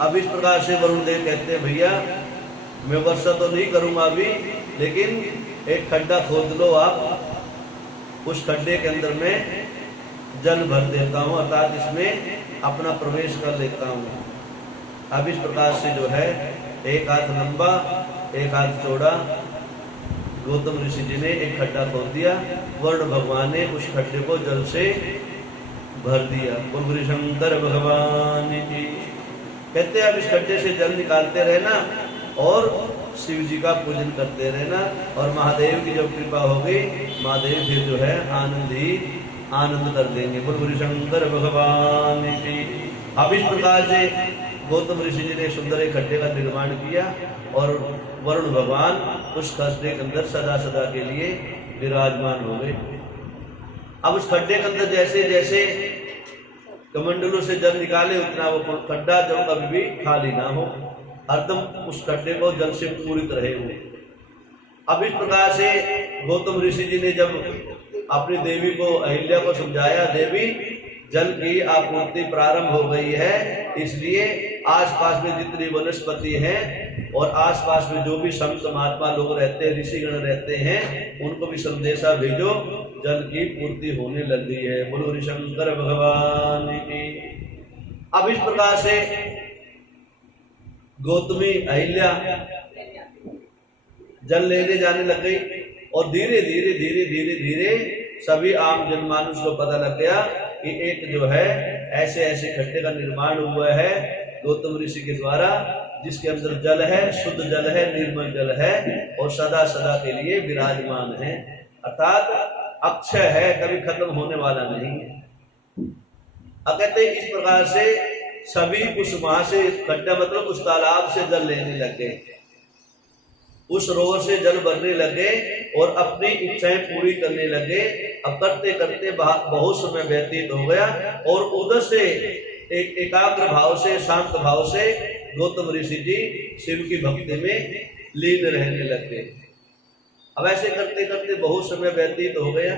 अब इस प्रकार से वरुण देव कहते हैं भैया मैं वर्षा तो नहीं करूंगा अभी, लेकिन एक खड्डा खोद लो आप, उस खड्डे के अंदर में जल भर देता हूँ, अर्थात इसमें अपना प्रवेश कर लेता हूँ। अब इस प्रकार से जो है एक हाथ लंबा एक हाथ चौड़ा गौतम ऋषि जी ने एक खड्डा खोद दिया, वरुण भगवान ने उस खड्डे को जल से भर दिया। बोल शंकर भगवान जी। कहते हैं अब इस खड्डे से जल निकालते रहना और शिव जी का पूजन करते रहना, और महादेव की जब कृपा हो गई महादेव फिर जो है आनंद कर देंगे। बोल शंकर भगवान जी। अब इस प्रकार से गौतम ऋषि जी ने सुंदर एक खड्डे का निर्माण किया और वरुण भगवान उस खड्डे के अंदर सदा सदा के लिए विराजमान हो गए। अब उस खड्डे के अंदर जैसे जैसे कमंडलों से जल निकाले उतना वो खड्डा जब कभी भी खाली ना हो, हरदम उस खड्डे को जल से पूरित रहे हुए। अब इस प्रकार से गौतम ऋषि जी ने जब अपनी देवी को अहिल्या को समझाया, देवी जल की आपूर्ति प्रारंभ हो गई है, इसलिए आसपास में जितनी वनस्पति हैं और आसपास में जो भी संत महात्मा लोग रहते हैं, ऋषिगण रहते हैं, उनको भी संदेशा भेजो, जल की पूर्ति होने लग गई है। बोलो शंकर भगवान की। अब इस प्रकार से गौतमी अहिल्या जल लेने जाने लग गई और धीरे धीरे धीरे धीरे धीरे सभी आम जनमानुष को पता लग गया कि एक जो है ऐसे ऐसे खड्डे का निर्माण हुआ है गौतम ऋषि के द्वारा, जिसके अंदर जल है, शुद्ध जल है, निर्मल जल है और सदा सदा के लिए विराजमान है, अर्थात अक्षय है, कभी खत्म होने वाला नहीं है। अब कहते इस प्रकार से सभी उस वहां से खड्डा मतलब उस तालाब से जल लेने लग गए, उस सरोवर से जल भरने लगे और अपनी इच्छाएं पूरी करने लगे। अब करते करते बहुत समय व्यतीत हो गया और उधर से एक एकाग्र भाव से, शांत भाव से गौतम ऋषि जी शिव की भक्ति में लीन रहने लगे। अब ऐसे करते करते बहुत समय व्यतीत हो गया।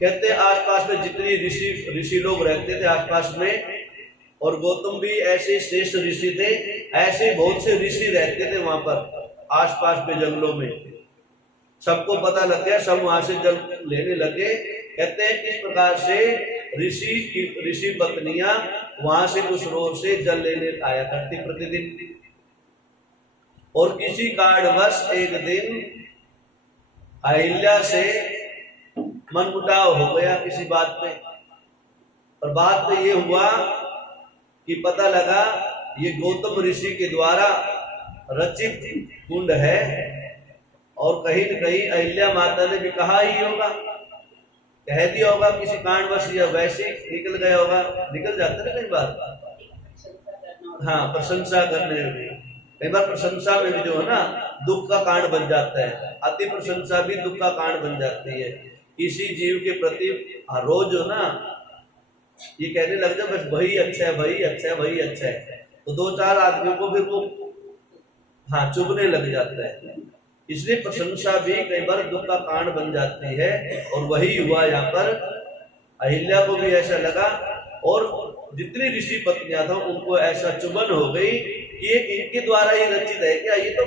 कहते आसपास में जितनी ऋषि लोग रहते थे आसपास में, और गौतम भी ऐसे श्रेष्ठ ऋषि थे, ऐसे बहुत से ऋषि रहते थे वहां पर आसपास में जंगलों में। सबको पता लग गया, सब वहां से जल लेने लगे। कहते हैं इस प्रकार से ऋषि पत्नियां वहां से उस रोड से जल लेने आया करती प्रतिदिन। और किसी कारणवश एक दिन अहिल्या से मनमुटाव हो गया किसी बात पे, और बात तो ये हुआ कि पता लगा ये गौतम ऋषि के द्वारा रचित कुंड है और कहीं न कहीं अहिल्या माता ने भी कहा ही होगा, कह दिया होगा किसी कारणवश, या वैसे निकल गया होगा, निकल जाता है कई बार। हाँ, प्रशंसा करने में कई बार प्रशंसा में भी जो है ना दुख का कारण बन जाता है, अति प्रशंसा भी दुख का कारण बन जाती है। किसी जीव के प्रति रोज जो ना ये कहने लग जाए बस वही अच्छा है, वही अच्छा है, वही अच्छा है, तो दो चार आदमियों को फिर वो हाँ चुभने लग जाता है। इसलिए प्रशंसा भी कई बार दुख का कारण बन जाती है, और वही हुआ यहाँ पर। अहिल्या को भी ऐसा लगा और जितनी ऋषि पत्नियां था उनको ऐसा चुभन हो गई कि ये इनके द्वारा ही रचित है क्या, ये तो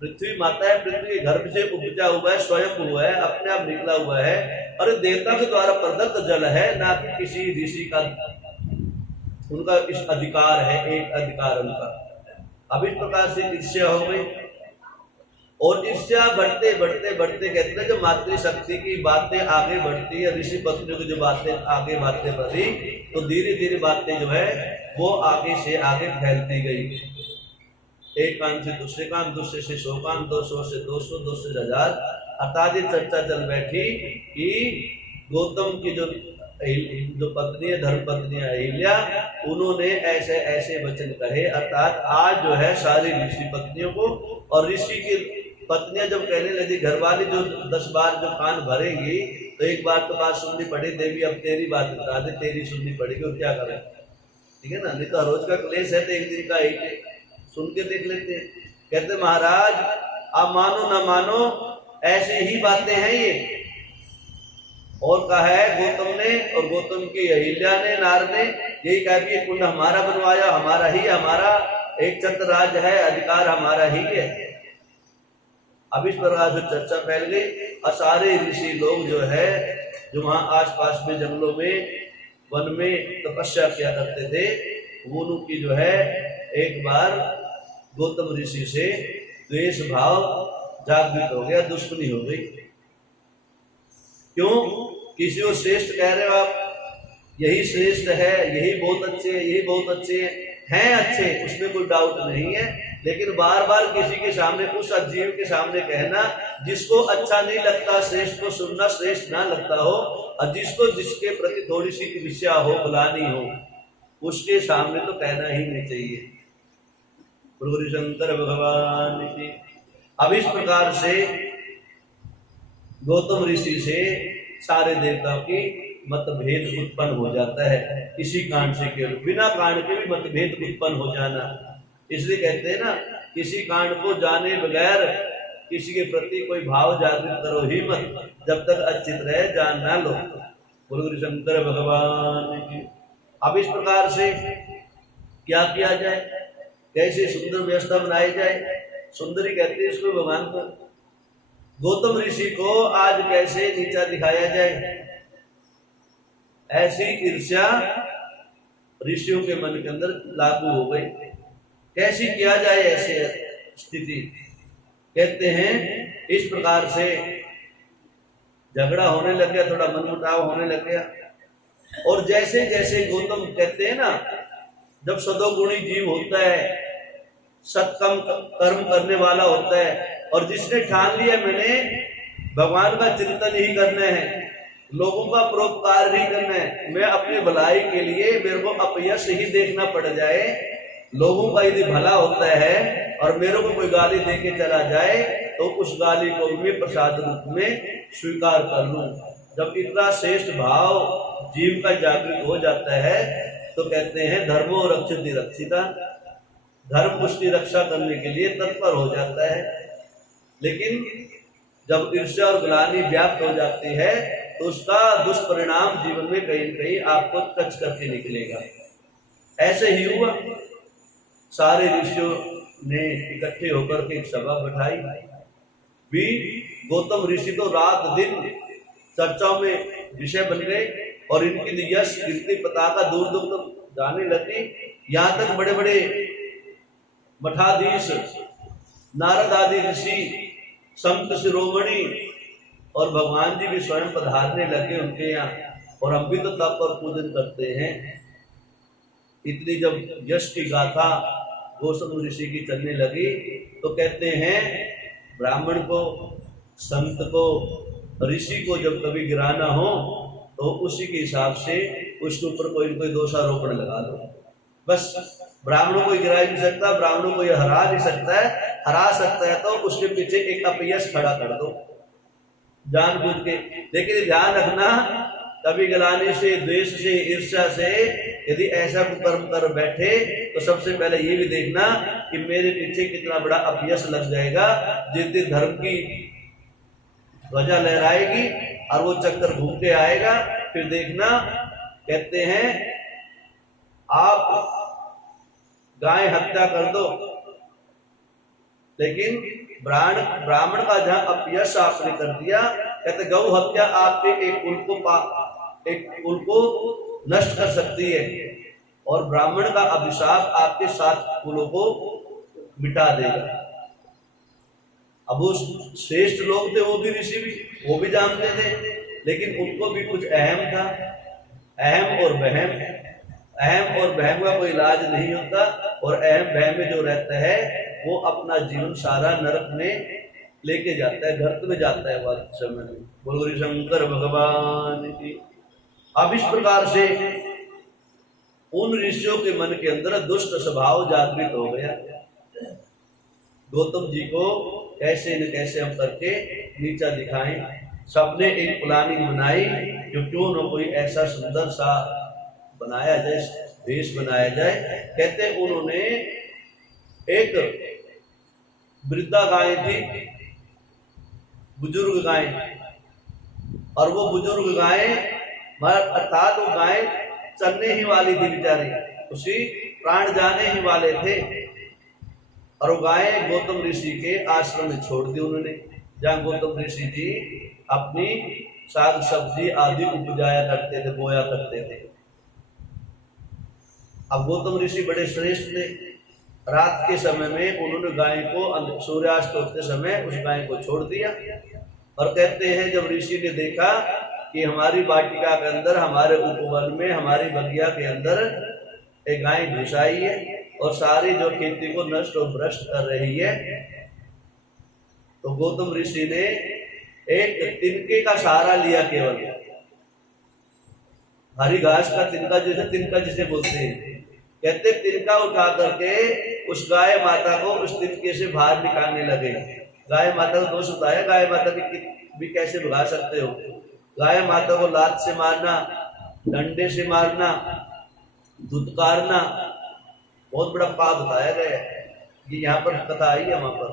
पृथ्वी माता है, पृथ्वी के गर्भ से उपजा हुआ है, स्वयं हुआ है, अपने आप निकला हुआ है, और देवता के द्वारा प्रदत्त जल है, ना कि किसी ऋषि का उनका इस अधिकार है, एक अधिकार उनका। अब इस प्रकार से ईर्ष्या हो गई और ईर्ष्या बढ़ते बढ़ते बढ़ते कहते हैं जो मातृशक्ति की बातें आगे बढ़ती है, ऋषि पत्नियों की जो बातें आगे बातें बढ़ी, तो धीरे धीरे बातें जो है वो आगे से आगे फैलती गई। एक कान से दूसरे कान, दूसरे से 100 कान, 200 से 200, 200 से 1000, अर्थात चर्चा चल बैठी कि गौतम की जो पत्नी है, धर्म पत्नी अहिल्या, उन्होंने ऐसे ऐसे वचन कहे। अर्थात आज जो है सारी ऋषि पत्नियों को, और ऋषि की पत्नियां जब कहने लगी, घरवाली जो 10 बार जो कान भरेंगी तो एक बार तो बात सुननी पड़े, देवी अब तेरी बात बता दे, तेरी सुननी पड़ेगी, और क्या करें, ठीक है ना, नहीं तो रोज का क्लेश है तो एक दिन का एक सुन के देख लेते हैं। कहते महाराज आप मानो ना मानो ऐसे ही बातें हैं ये, और कहा है गौतम ने और गौतम की अहिल्या ने, नार ने, यही कहा कि ये कुंड हमारा बनवाया, हमारा ही, हमारा एक छत्र राज्य है, अधिकार हमारा ही है। अब इस प्रकार से चर्चा फैल गई और सारे ऋषि लोग जो है, जो वहां आसपास में जंगलों में वन में तपस्या किया करते थे, वो उनकी जो है एक बार गौतम ऋषि से द्वेष भाव जागृत हो गया, दुश्मनी हो गई। क्यों? किसी को श्रेष्ठ कह रहे हो आप, यही श्रेष्ठ है, यही बहुत अच्छे है, यही बहुत अच्छे हैं अच्छे, उसमें कोई डाउट नहीं है, लेकिन बार बार किसी के सामने, उस अजीव के सामने कहना जिसको अच्छा नहीं लगता, श्रेष्ठ को सुनना श्रेष्ठ ना लगता हो, और जिसको जिसके प्रति थोड़ी सी ईर्ष्या हो, बुलानी हो, उसके सामने तो कहना ही नहीं चाहिए। गुरु शंकर भगवान की। अब इस प्रकार से गौतम ऋषि से सारे देवताओं की मतभेद उत्पन्न हो जाता है, इसी कांड से केवल, बिना कांड के भी मतभेद उत्पन्न हो जाना। इसलिए कहते हैं ना, किसी कांड को जाने बगैर किसी के प्रति कोई भाव जागृत करो ही मत, जब तक अच्छी तरह जान ना लो। गुरु शंकर भगवान की। अब इस प्रकार से क्या किया जाए, कैसे सुंदर व्यवस्था बनाई जाए? सुंदरी कहते हैं इसको भगवान को। गौतम ऋषि को आज कैसे नीचा दिखाया जाए? ऐसी ईर्ष्या ऋषियों के मन के अंदर लागू हो गई। कैसी किया जाए ऐसे स्थिति? कहते हैं इस प्रकार से झगड़ा होने लग गया, थोड़ा मनमुटाव होने लग गया। और जैसे जैसे गौतम कहते हैं ना, जब सदोगुणी जीव होता है, सत्कर्म कर्म करने वाला होता है, और जिसने ठान लिया मैंने भगवान का चिंतन ही करना है, लोगों का परोपकार ही करना है, मैं अपनी भलाई के लिए मेरे को अपयश ही देखना पड़ जाए, लोगों का यदि भला होता है और मेरे को कोई गाली दे के चला जाए तो उस गाली को मैं प्रसाद रूप में स्वीकार कर लूं। जब इतना श्रेष्ठ भाव जीव का जागृत हो जाता है तो कहते हैं धर्मो रक्षित रक्षिता, धर्म उसकी रक्षा करने के लिए तत्पर हो जाता है। लेकिन जब ईर्ष्या और ग्लानि व्याप्त हो जाती है तो उसका दुष्परिणाम जीवन में कहीं न कहीं आपको टच करके निकलेगा। ऐसे ही हुआ, सारे ऋषियों ने इकट्ठे होकर के एक सभा बैठाई। भी गौतम ऋषि तो रात दिन चर्चाओं में विषय बन गए और इनकी यश कीर्ति पताका दूर दूर तक जाने लगी। यहाँ तक बड़े बड़े मठाधीश, नारद आदि ऋषि, संत शिरोमणि और भगवान जी भी स्वयं पधारने लगे उनके यहाँ, और हम भी तो तप और पूजन करते हैं। इतनी जब यश की गाथा गौतम ऋषि की चलने लगी तो कहते हैं ब्राह्मण को, संत को, ऋषि को जब कभी गिराना हो तो उसी के हिसाब से उसके ऊपर कोई न कोई दोषारोपण लगा दो। बस ब्राह्मणों को गिरा नहीं सकता, ब्राह्मणों को यह हरा नहीं सकता है, हरा सकता है तो उसके पीछे एक अपयश खड़ा कर दो जानबूझ के। लेकिन ध्यान रखना, कभी गलाने से, द्वेष से, ईर्ष्या से यदि ऐसा कर्म कर बैठे तो सबसे पहले ये भी देखना कि मेरे पीछे कितना बड़ा अपयश लग जाएगा। जिस दिन धर्म की ध्वजा लहराएगी और वो चक्कर घूम के आएगा, फिर देखना, कहते हैं आप गाय हत्या कर दो, लेकिन ब्राह्मण का जहां अपयश आपने कर दिया, कहते गौ हत्या आपके एक कुल को नष्ट कर सकती है और ब्राह्मण का अभिशाप आपके 7 कुलों को मिटा देगा। अब वो श्रेष्ठ लोग थे, वो भी ऋषि भी, वो भी जानते थे, लेकिन उनको भी कुछ अहम था। अहम और बहम का कोई इलाज नहीं होता, और अहम बहम में जो रहता है वो अपना जीवन सारा नरक में लेके जाता है, गर्त में जाता है वह समय। बोलो शंकर भगवान की। अब इस प्रकार से उन ऋषियों के मन के अंदर दुष्ट स्वभाव जागृत हो गया। गौतम जी को कैसे न कैसे हम करके नीचा दिखाएं। सबने एक प्लानिंग बनाई कि क्यों न कोई ऐसा सुंदर सा बनाया जाए, वेश बनाया जाए। कहते उन्होंने एक वृद्धा गाय थी, बुजुर्ग गाय, और वो बुजुर्ग गाय अर्थात वो गाय चलने ही वाली थी बेचारी, उसी प्राण जाने ही वाले थे। और वो गायें गौतम ऋषि के आश्रम में छोड़ दी उन्होंने, जहाँ गौतम ऋषि जी अपनी साग सब्जी आदि उपजाया करते थे, बोया करते थे। अब गौतम ऋषि बड़े श्रेष्ठ थे। रात के समय में उन्होंने गाय को सूर्यास्त होते समय उस गाय को छोड़ दिया। और कहते हैं जब ऋषि ने देखा कि हमारी वाटिका के अंदर, हमारे उपवन में, हमारी बगिया के अंदर एक गाय घुस आई है और सारी जो खेती को नष्ट और भ्रष्ट कर रही है, तो गौतम ऋषि ने एक तिनके का सहारा लिया। केवल हरी घास का तिनका, जो है तिनका जिसे बोलते हैं, कहते तिनका उठा करके उस गाय माता को उस तिनके से बाहर निकालने लगे। गाय माता को दोष बताया, गाय माता की भी कैसे भगा सकते हो। गाय माता को लात से मारना, डंडे से मारना, धुतकारना बहुत बड़ा पाप बताया गया है। ये यहाँ पर कथा आई है। वहां पर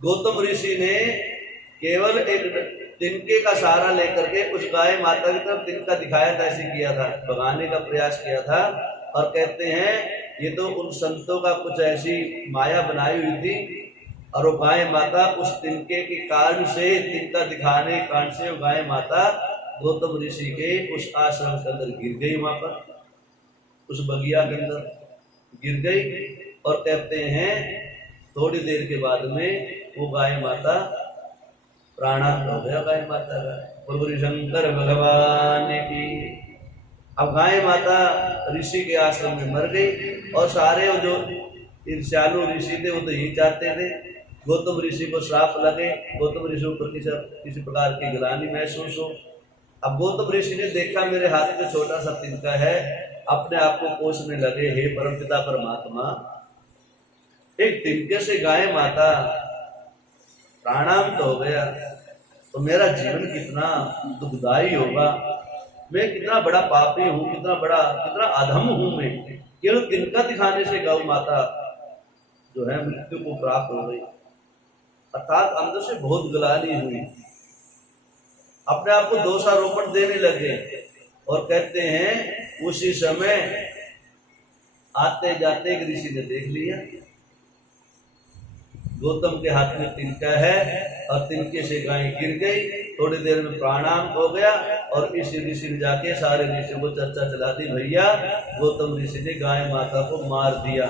गौतम ऋषि ने केवल एक तिनके का सहारा लेकर के उस गाय माता की तरफ तिनका दिखाया था, ऐसे किया था, भगाने का प्रयास किया था। और कहते हैं ये तो उन संतों का कुछ ऐसी माया बनाई हुई थी। और वो गाय माता उस तिनके के कारण से, तिनका दिखाने के कारण से वो गाय माता गौतम ऋषि के उस आश्रम के अंदर गिर गई, वहां पर उस बगिया के अंदर गिर गई। और कहते हैं थोड़ी देर के बाद में वो गाय माता प्राणांत हो गया। गाय माता का बोलो शंकर भगवान की। अब गाय माता ऋषि के आश्रम में मर गई। और सारे जो ईर्ष्यालु ऋषि थे वो तो यही चाहते थे गौतम ऋषि को श्राप लगे, गौतम ऋषि को किसी प्रकार की गिलानी महसूस हो। अब गौतम ऋषि ने देखा मेरे हाथ में छोटा सा तिनका है, अपने आप को कोसने लगे, हे परमपिता परमात्मा, एक तिनके से गाय माता प्राणांत हो गया तो मेरा जीवन कितना दुखदाई होगा। मैं कितना बड़ा पापी हूँ, कितना अधम हूँ मैं। केवल तिनका दिखाने से गौ माता जो है मृत्यु को प्राप्त हो गई। अर्थात अंदर से बहुत गलानी हुई, अपने आप को दोषारोपण देने लगे। और कहते हैं उसी समय आते जाते एक ऋषि ने देख लिया गौतम के हाथ में तिनका है और तिनके से गाय गिर गई। थोड़ी देर में प्राणांत हो गया। और इस ऋषि ने जाके सारे ऋषियों को चर्चा चला दी, भैया गौतम ऋषि ने गाय माता को मार दिया।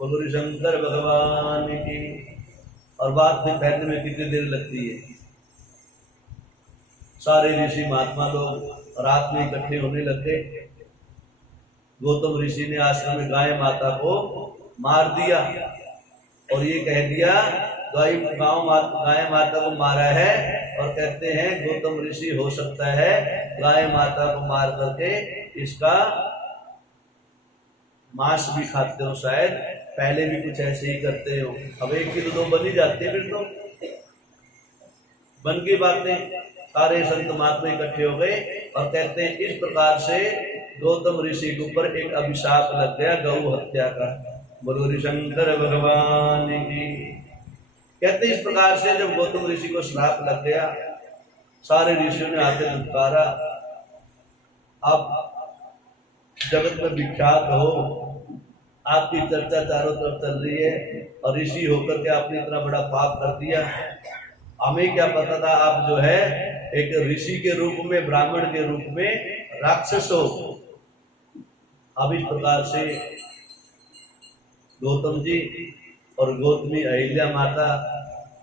बोलो शंकर भगवान की। और बात में फैलने में कितनी देर लगती है। सारे ऋषि महात्मा लोग रात में इकट्ठे होने लगे। गौतम ऋषि ने आश्रम में गाय माता को मार दिया और ये कह दिया गाय माता को मारा है। और कहते हैं गौतम ऋषि हो सकता है गाय माता को मार करके इसका मांस भी खाते हो, शायद पहले भी कुछ ऐसे ही करते हो। अब एक की तो दो बन ही जाती है, फिर तो बन की बातें। सारे संत महात्मा इकट्ठे हो गए और कहते हैं इस प्रकार से गौतम ऋषि के ऊपर एक अभिशाप लग गया गौ हत्या का। बोलो शंकर भगवान की। कहते इस प्रकार से जब गौतम ऋषि को श्राप लग गया, सारे ऋषियों ने आके दुत्कारा, आप जगत में विख्यात हो, आपकी चर्चा चारों तरफ चल रही है और ऋषि होकर के आपने इतना बड़ा पाप कर दिया। हमें क्या पता था आप जो है एक ऋषि के रूप में, ब्राह्मण के रूप में राक्षस हो। अब इस प्रकार से गौतम जी और गौतमी अहिल्या माता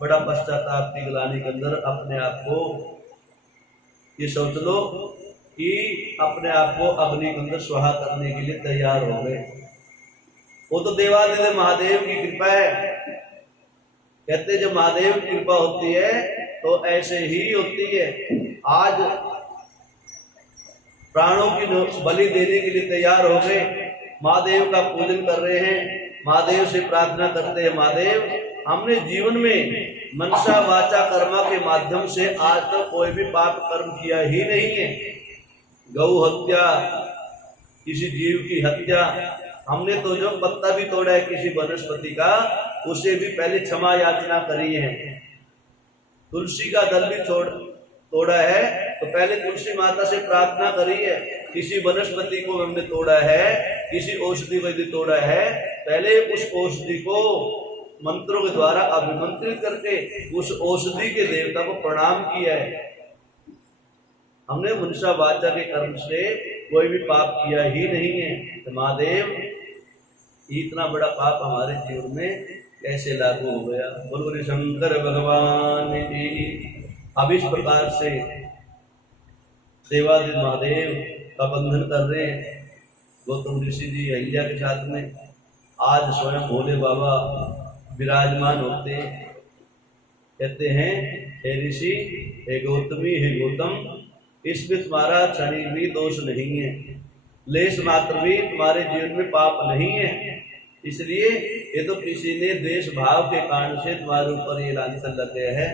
बड़ा पश्चाताप की ग्लानि के अंदर अपने आप को, ये सोच लो कि अपने आप को अग्नि के अंदर स्वाहा करने के लिए तैयार हो गए। वो तो देवादिदेव महादेव की कृपा है। कहते जब महादेव की कृपा होती है तो ऐसे ही होती है। आज प्राणों की बलि देने के लिए तैयार हो गए, महादेव का पूजन कर रहे हैं, महादेव से प्रार्थना करते हैं, महादेव हमने जीवन में मनसा वाचा कर्मा के माध्यम से आज तक तो कोई भी पाप कर्म किया ही नहीं है। गौ हत्या, किसी जीव की हत्या, हमने तो जो पत्ता भी तोड़ा है किसी वनस्पति का, उसे भी पहले क्षमा याचना करी है। तुलसी का दल भी तोड़ा है तो पहले तुलसी माता से प्रार्थना करी है। किसी वनस्पति को हमने तोड़ा है, किसी औषधि को यदि तोड़ा है, पहले उस औषधि को मंत्रों के द्वारा अभिमंत्रित करके उस औषधि के देवता को प्रणाम किया है। हमने मनुष्य वाचा के कर्म से कोई भी पाप किया ही नहीं है। तो महादेव इतना बड़ा पाप हमारे जीवन में कैसे लागू हो गया? बोलो शंकर भगवान की। अब इस प्रकार से देवादिदेव महादेव का बंधन कर रहे हैं गौतम ऋषि जी अहिल्या के साथ में। आज स्वयं भोले बाबा विराजमान होते हैं, कहते हैं हे ऋषि, हे गौतमी, हे गौतम, इसमें तुम्हारा क्षणिक भी दोष नहीं है, लेश मात्र भी तुम्हारे जीवन में पाप नहीं है। इसलिए ये तो किसी ने देश भाव के कारण से तुम्हारे ऊपर ये लांछन लग गया है।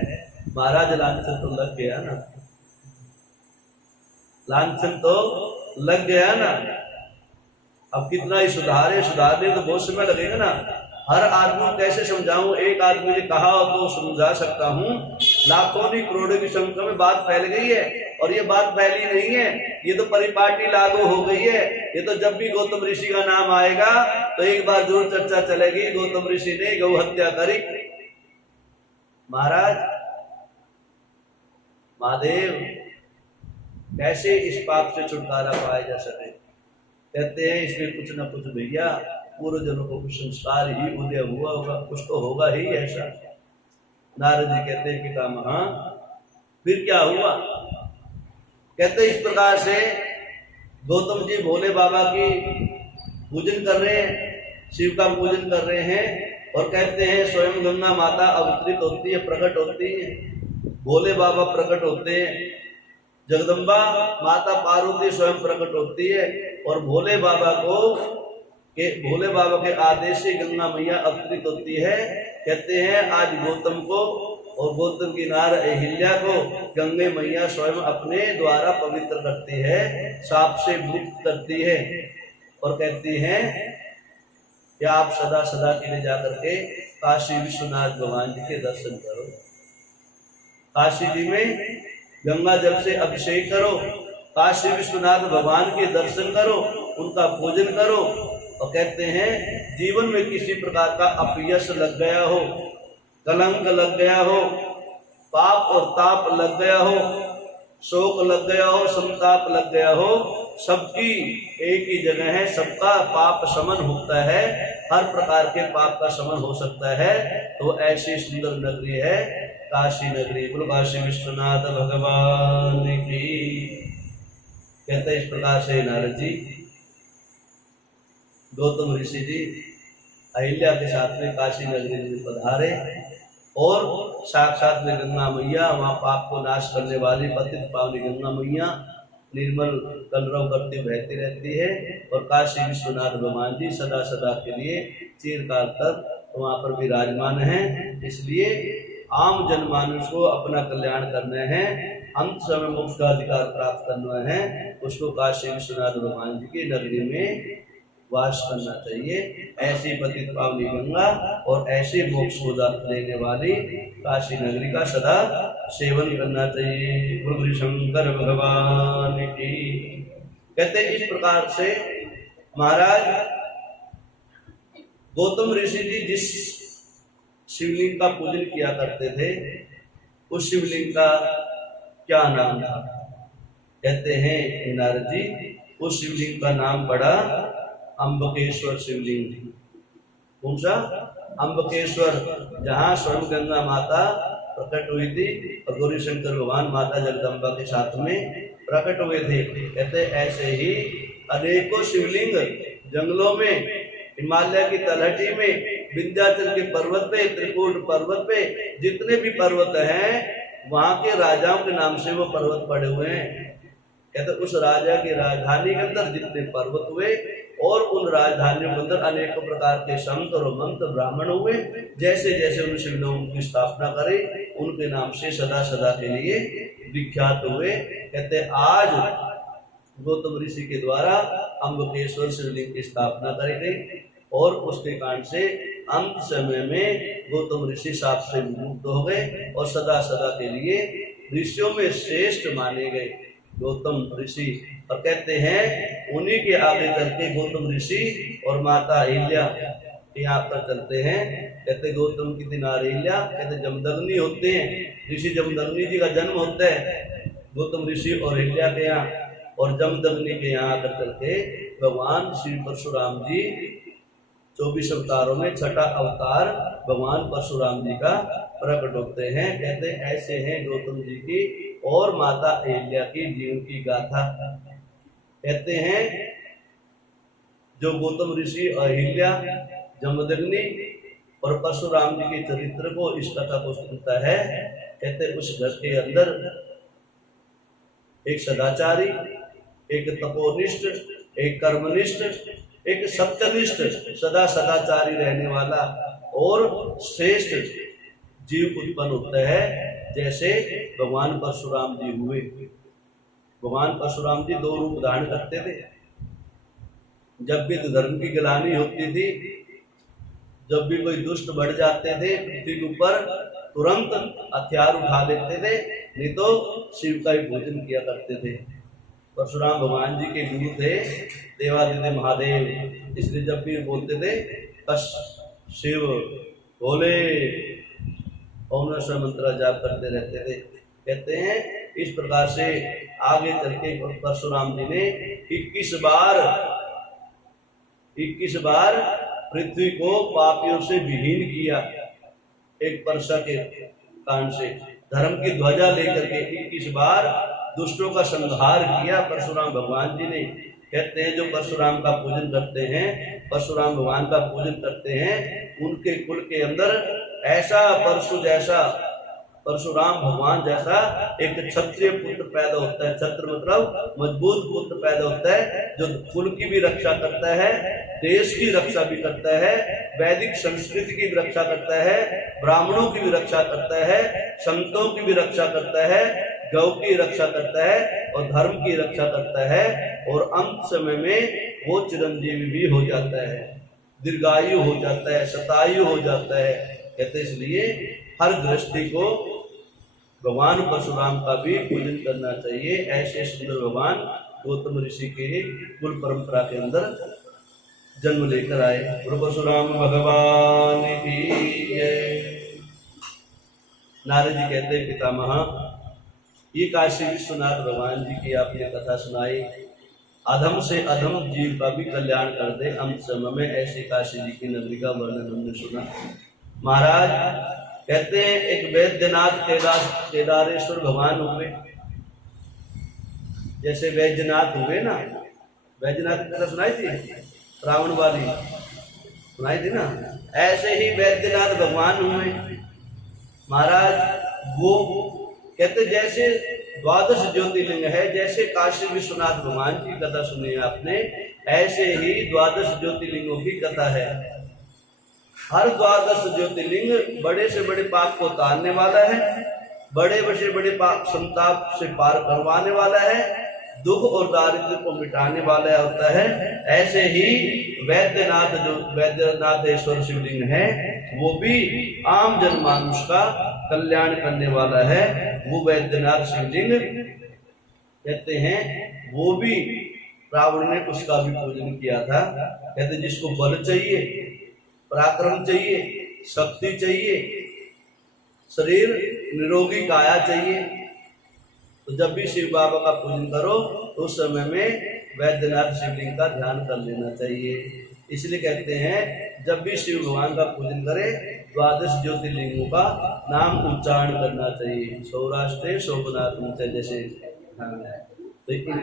महाराज लांछन तो लग गया ना, लांछन तो लग गया ना। अब कितना ही सुधारने तो बहुत समय लगेगा ना। हर आदमी को कैसे समझाऊं? एक आदमी ने कहा तो समझा सकता हूं, लाखों नहीं करोड़ों की संख्या में बात फैल गई है। और ये बात फैली नहीं है, ये तो परिपाटी लागू हो गई है। ये तो जब भी गौतम ऋषि का नाम आएगा तो एक बार जरूर चर्चा चलेगी, गौतम ऋषि ने गौ हत्या करी। महाराज महादेव कैसे इस पाप से छुटकारा पाया जा सके? कहते हैं इसमें कुछ न कुछ भैया पूर्व जन्मों को कुछ संस्कार ही उदय हुआ होगा, कुछ तो होगा ही ऐसा। नारद जी कहते हैं कि काम हाँ, फिर क्या हुआ? कहते इस प्रकार से गौतम जी भोले बाबा की पूजन कर रहे हैं, शिव का पूजन कर रहे हैं, और कहते हैं स्वयं गंगा माता अवतरित होती है, प्रकट होती है, भोले बाबा प्रकट होते हैं, जगदम्बा माता पार्वती स्वयं प्रकट होती है, और भोले बाबा के आदेश से गंगा मैया अवतरित होती है। कहते हैं आज गौतम को और गौतम की नार अहिल्या को गंगे मैया स्वयं अपने द्वारा पवित्र करती है, साप से मुक्त करती है, और कहती हैं कि आप सदा सदा के लिए जाकर के काशी विश्वनाथ भगवान जी के दर्शन करो। काशी जी में गंगा जल से अभिषेक करो, काशी विश्वनाथ भगवान के दर्शन करो, उनका पूजन करो। और कहते हैं जीवन में किसी प्रकार का अपयश लग गया हो, कलंक लग गया हो, पाप और ताप लग गया हो, शोक लग गया हो, संताप लग गया हो, सबकी एक ही जगह है, सबका पाप शमन होता है, हर प्रकार के पाप का शमन हो सकता है। तो ऐसी सुंदर नगरी है काशी नगरी। बोलो काशी विश्वनाथ भगवान की। कहते इस प्रकार से नारद जी गौतम ऋषि जी अहिल्या के साथ में काशी नगरी में पधारे, और साक्षात में गंगा मैया, वहाँ पाप को नाश करने वाली पतित पावनी गंगा मैया निर्मल कलरव करती बहती रहती है, और काशी विश्वनाथ भगवान जी सदा सदा के लिए चिरकाल तक वहाँ पर विराजमान है। इसलिए आम जनमानुष को अपना कल्याण करना है, अंत समय मोक्ष का अधिकार प्राप्त करना है, उसको काशी विश्वनाथ भगवान जी की नगरी में वास करना चाहिए। ऐसी पतित पावनी गंगा और ऐसे मोक्ष को लेने वाली काशी नगरी का सदा सेवन करना चाहिए। गुरु शंकर भगवान की। कहते इस प्रकार से महाराज गौतम ऋषि जी जिस शिवलिंग का पूजन किया करते थे, उस शिवलिंग का क्या नाम था? कहते हैं नारद जी उस शिवलिंग का नाम पड़ा अम्बकेश्वर शिवलिंग। कौन सा? अम्बकेश्वर, जहाँ स्वयं गंगा माता प्रकट हुई थी और गौरी शंकर भगवान माता जगदम्बा के साथ में प्रकट हुए थे। कहते ऐसे ही अनेकों शिवलिंग जंगलों में, हिमालय की तलहटी में, विंध्याचल के पर्वत पे, त्रिकूट पर्वत पे, जितने भी पर्वत हैं वहां के राजाओं के नाम से वो पर्वत पड़े हुए हैं। कहते उस राजा की राजधानी के अंदर जितने पर्वत हुए और उन राजधानियों के अंदर अनेकों प्रकार के संत और मंत्र ब्राह्मण हुए, जैसे जैसे उन शिवलिंगों की स्थापना करे उनके नाम से सदा सदा के लिए विख्यात हुए। कहते आज गौतम ऋषि के द्वारा अम्बकेश्वर शिवलिंग की स्थापना करी गई, और उसके कारण से अंत समय में गौतम ऋषि साप से मुक्त हो गए और सदा सदा के लिए ऋषियों में श्रेष्ठ माने गए। गौतम ऋषि और कहते हैं उन्हीं के आगे चल के गौतम ऋषि और माता अहिल्या यहाँ पर चलते हैं। कहते गौतम की दिन अहिल्या, कहते जमदग्नि होते हैं, ऋषि जमदग्नि जी का जन्म होता है गौतम ऋषि और अहिल्या के यहाँ, और जमदग्नि के यहाँ आकर करके भगवान श्री परशुराम जी 24 अवतारों में छठा अवतार भगवान परशुराम जी का प्रकट होते हैं। कहते ऐसे हैं गौतम जी की और माता अहिल्या की जीवन की गाथा। कहते हैं जो गौतम ऋषि अहिल्या जमदग्नि और परशुराम जी के चरित्र को, इस कथा को सुनता है, कहते उस घर के अंदर एक सदाचारी, एक तपोनिष्ठ, एक कर्मनिष्ठ, एक सत्यनिष्ठ, सदा सदाचारी रहने वाला और श्रेष्ठ जीव उत्पन्न होता है, जैसे भगवान परशुराम जी हुए। भगवान परशुराम जी 2 रूप धारण करते थे। जब भी धर्म की गिलानी होती थी, जब भी कोई दुष्ट बढ़ जाते थे पृथ्वी के ऊपर, तुरंत हथियार उठा लेते थे, नहीं तो शिव का ही पूजन किया करते थे। परशुराम भगवान जी के गुरु थे देवादिदेव महादेव, इसलिए जब भी बोलते थे कश शिव भोले ओम नमः शिवाय मंत्र जाप करते रहते थे। कहते हैं इस प्रकार से आगे चल के परशुराम जी ने 21 बार पृथ्वी को पापियों से विहीन किया। एक परशा के कान से धर्म की ध्वजा लेकर के 21 बार दुष्टों का संहार किया परशुराम भगवान जी ने। कहते हैं जो परशुराम का पूजन करते हैं, परशुराम भगवान का पूजन करते हैं, उनके कुल के अंदर ऐसा परशुराम भगवान जैसा एक क्षत्रिय पुत्र पैदा होता है। छत्र मतलब मजबूत पुत्र पैदा होता है, जो कुल की भी रक्षा करता है, देश की रक्षा भी करता है, वैदिक संस्कृति की भी रक्षा करता है, ब्राह्मणों की भी रक्षा करता है, संतों की भी रक्षा करता है, गौ की रक्षा करता है और धर्म की रक्षा करता है, और अंत समय में वो चिरंजीवी भी हो जाता है, दीर्घायु हो जाता है, शतायु हो जाता है। कहते इसलिए हर गृहस्थी को भगवान परशुराम का भी पूजन करना चाहिए। ऐसे सुंदर भगवान गौतम ऋषि के कुल परंपरा के अंदर जन्म लेकर आए। परशुराम भगवान की जय। नारद जी कहते हैं पितामह, ये काशी विश्वनाथ भगवान जी की आपने कथा सुनाई, अधम से अधम जीव का भी कल्याण कर दे। अंत समय में ऐसे काशी जी की नगरी का वर्णन हमने सुना। महाराज कहते हैं एक वैद्यनाथ केदारेश्वर भगवान हुए, जैसे वैद्यनाथ हुए ना, वैद्यनाथ की कथा सुनाई थी, रावण वाली सुनाई थी ना, ऐसे ही वैद्यनाथ भगवान हुए। महाराज वो कहते जैसे 12 ज्योतिर्लिंग है, जैसे काशी विश्वनाथ भगवान की कथा सुनी है आपने, ऐसे ही 12 ज्योतिर्लिंगों की कथा है। हर 12 ज्योतिर्लिंग बड़े से बड़े पाप को उतारने वाला है, बड़े से बड़े पाप संताप से पार करवाने वाला है, दुख और दारिद्र्य को मिटाने वाला होता है। ऐसे ही वैद्यनाथ जो वैद्यनाथेश्वर शिवलिंग है, वो भी आम जनमानुष का कल्याण करने वाला है। वो वैद्यनाथ शिवलिंग कहते हैं वो भी रावण ने उसका भी पूजन किया था। कहते जिसको बल चाहिए, पराक्रम चाहिए, शक्ति चाहिए, शरीर निरोगी काया चाहिए, तो जब भी शिव बाबा का पूजन करो तो उस समय में वैद्यनाथ शिवलिंग का ध्यान कर लेना चाहिए। इसलिए कहते हैं जब भी शिव भगवान का पूजन करे 12 ज्योतिर्लिंगों का नाम उच्चारण करना चाहिए। सौराष्ट्र शोभनाथ मुझे जैसे लेकिन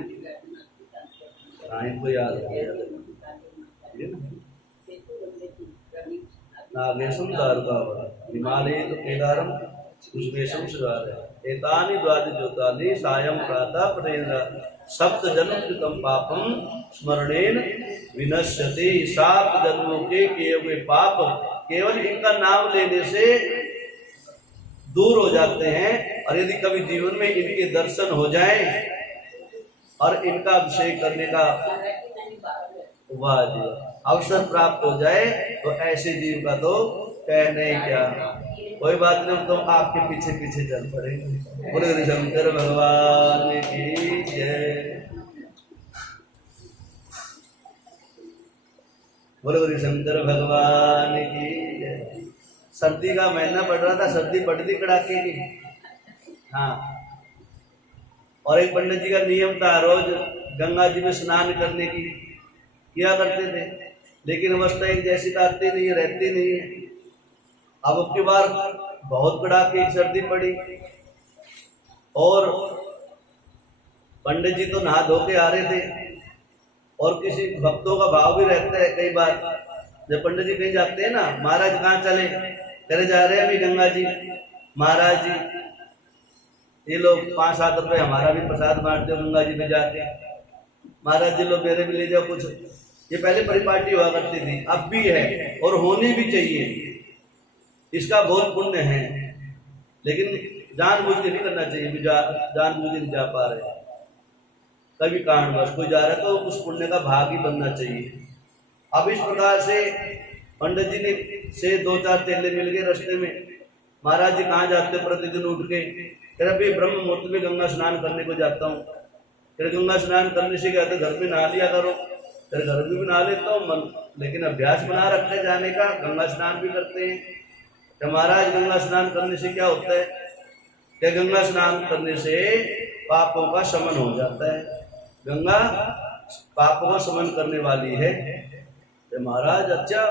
इनको याद नागेशम दारुका हिमालय तो केदारम कुशवेशम सुधार है। एतानि 12 ज्योतानि सायं प्रातः प्रेरणा सप्त जन्म कृतम पापम स्मरणेन विनश्यति। 7 जन्मों के किए हुए पाप केवल इनका नाम लेने से दूर हो जाते हैं, और यदि कभी जीवन में इनके दर्शन हो जाएं और इनका अभिषेक करने का अवसर प्राप्त हो जाए तो ऐसे जीव का तो कहने क्या, कोई बात नहीं, तो आपके पीछे पीछे चल पड़ेंगे। बोले शंकर भगवान की जय। बोलो हरि शंकर भगवान की जय। सर्दी का महीना पड़ रहा था, सर्दी पड़ रही कड़ाके की। हाँ, और एक पंडित जी का नियम था, रोज गंगा जी में स्नान करने की किया करते थे, लेकिन अवस्था एक जैसी तो आती नहीं है, रहती नहीं है। अब की बार बहुत कड़ाके की सर्दी पड़ी और पंडित जी तो नहा धो के आ रहे थे, और किसी भक्तों का भाव भी रहता है कई बार, जब पंडित जी कहीं जाते हैं ना, महाराज कहाँ चले, करे जा रहे हैं अभी गंगा जी। महाराज जी ये लोग 5-7 रुपए हमारा भी प्रसाद बांटते हो गंगा जी में जाके। महाराज जी लोग मेरे भी ले जाओ कुछ। ये पहले परिपाटी हुआ करती थी, अब भी है और होनी भी चाहिए, इसका बहुत पुण्य है, लेकिन जानबूझ के नहीं करना चाहिए। जानबूझ के नहीं जा पा रहे, कभी कारणवश कोई जा रहा है तो उस पुण्य का भाग ही बनना चाहिए। अब इस प्रकार से पंडित जी ने से 2-4 चेले मिल गए रास्ते में। महाराज जी कहाँ जाते प्रतिदिन उठ के, फिर अभी ब्रह्म मुहूर्त में गंगा स्नान करने को जाता हूँ। फिर गंगा स्नान करने से क्या तो घर में नहा लिया करो, फिर घर में भी नहा लेता हूँ, लेकिन अभ्यास बना रखते हैं जाने का, गंगा स्नान भी करते हैं। तो महाराज गंगा स्नान करने से क्या होता है कि गंगा स्नान करने से पापों का शमन हो जाता है। गंगा पापों का शमन करने वाली है। तो महाराज अच्छा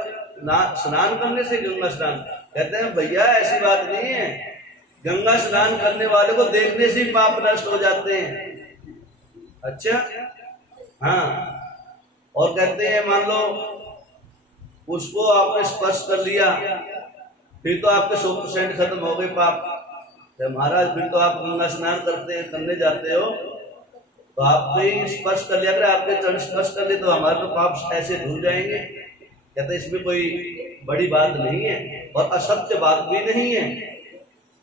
स्नान करने से गंगा स्नान, कहते हैं भैया ऐसी बात नहीं है, गंगा स्नान करने वाले को देखने से ही पाप नष्ट हो जाते हैं। अच्छा हाँ, और कहते हैं मान लो उसको आपने स्पर्श कर लिया, फिर तो आपके 100% खत्म हो गए पाप। तो महाराज फिर तो आप गंगा स्नान करने जाते हो तो आपने स्पर्श कर लिया, अगर आपके चरण स्पर्श कर ले तो हमारे तो पाप ऐसे धुल जाएंगे। कहते इसमें कोई बड़ी बात नहीं है और असत्य बात भी नहीं है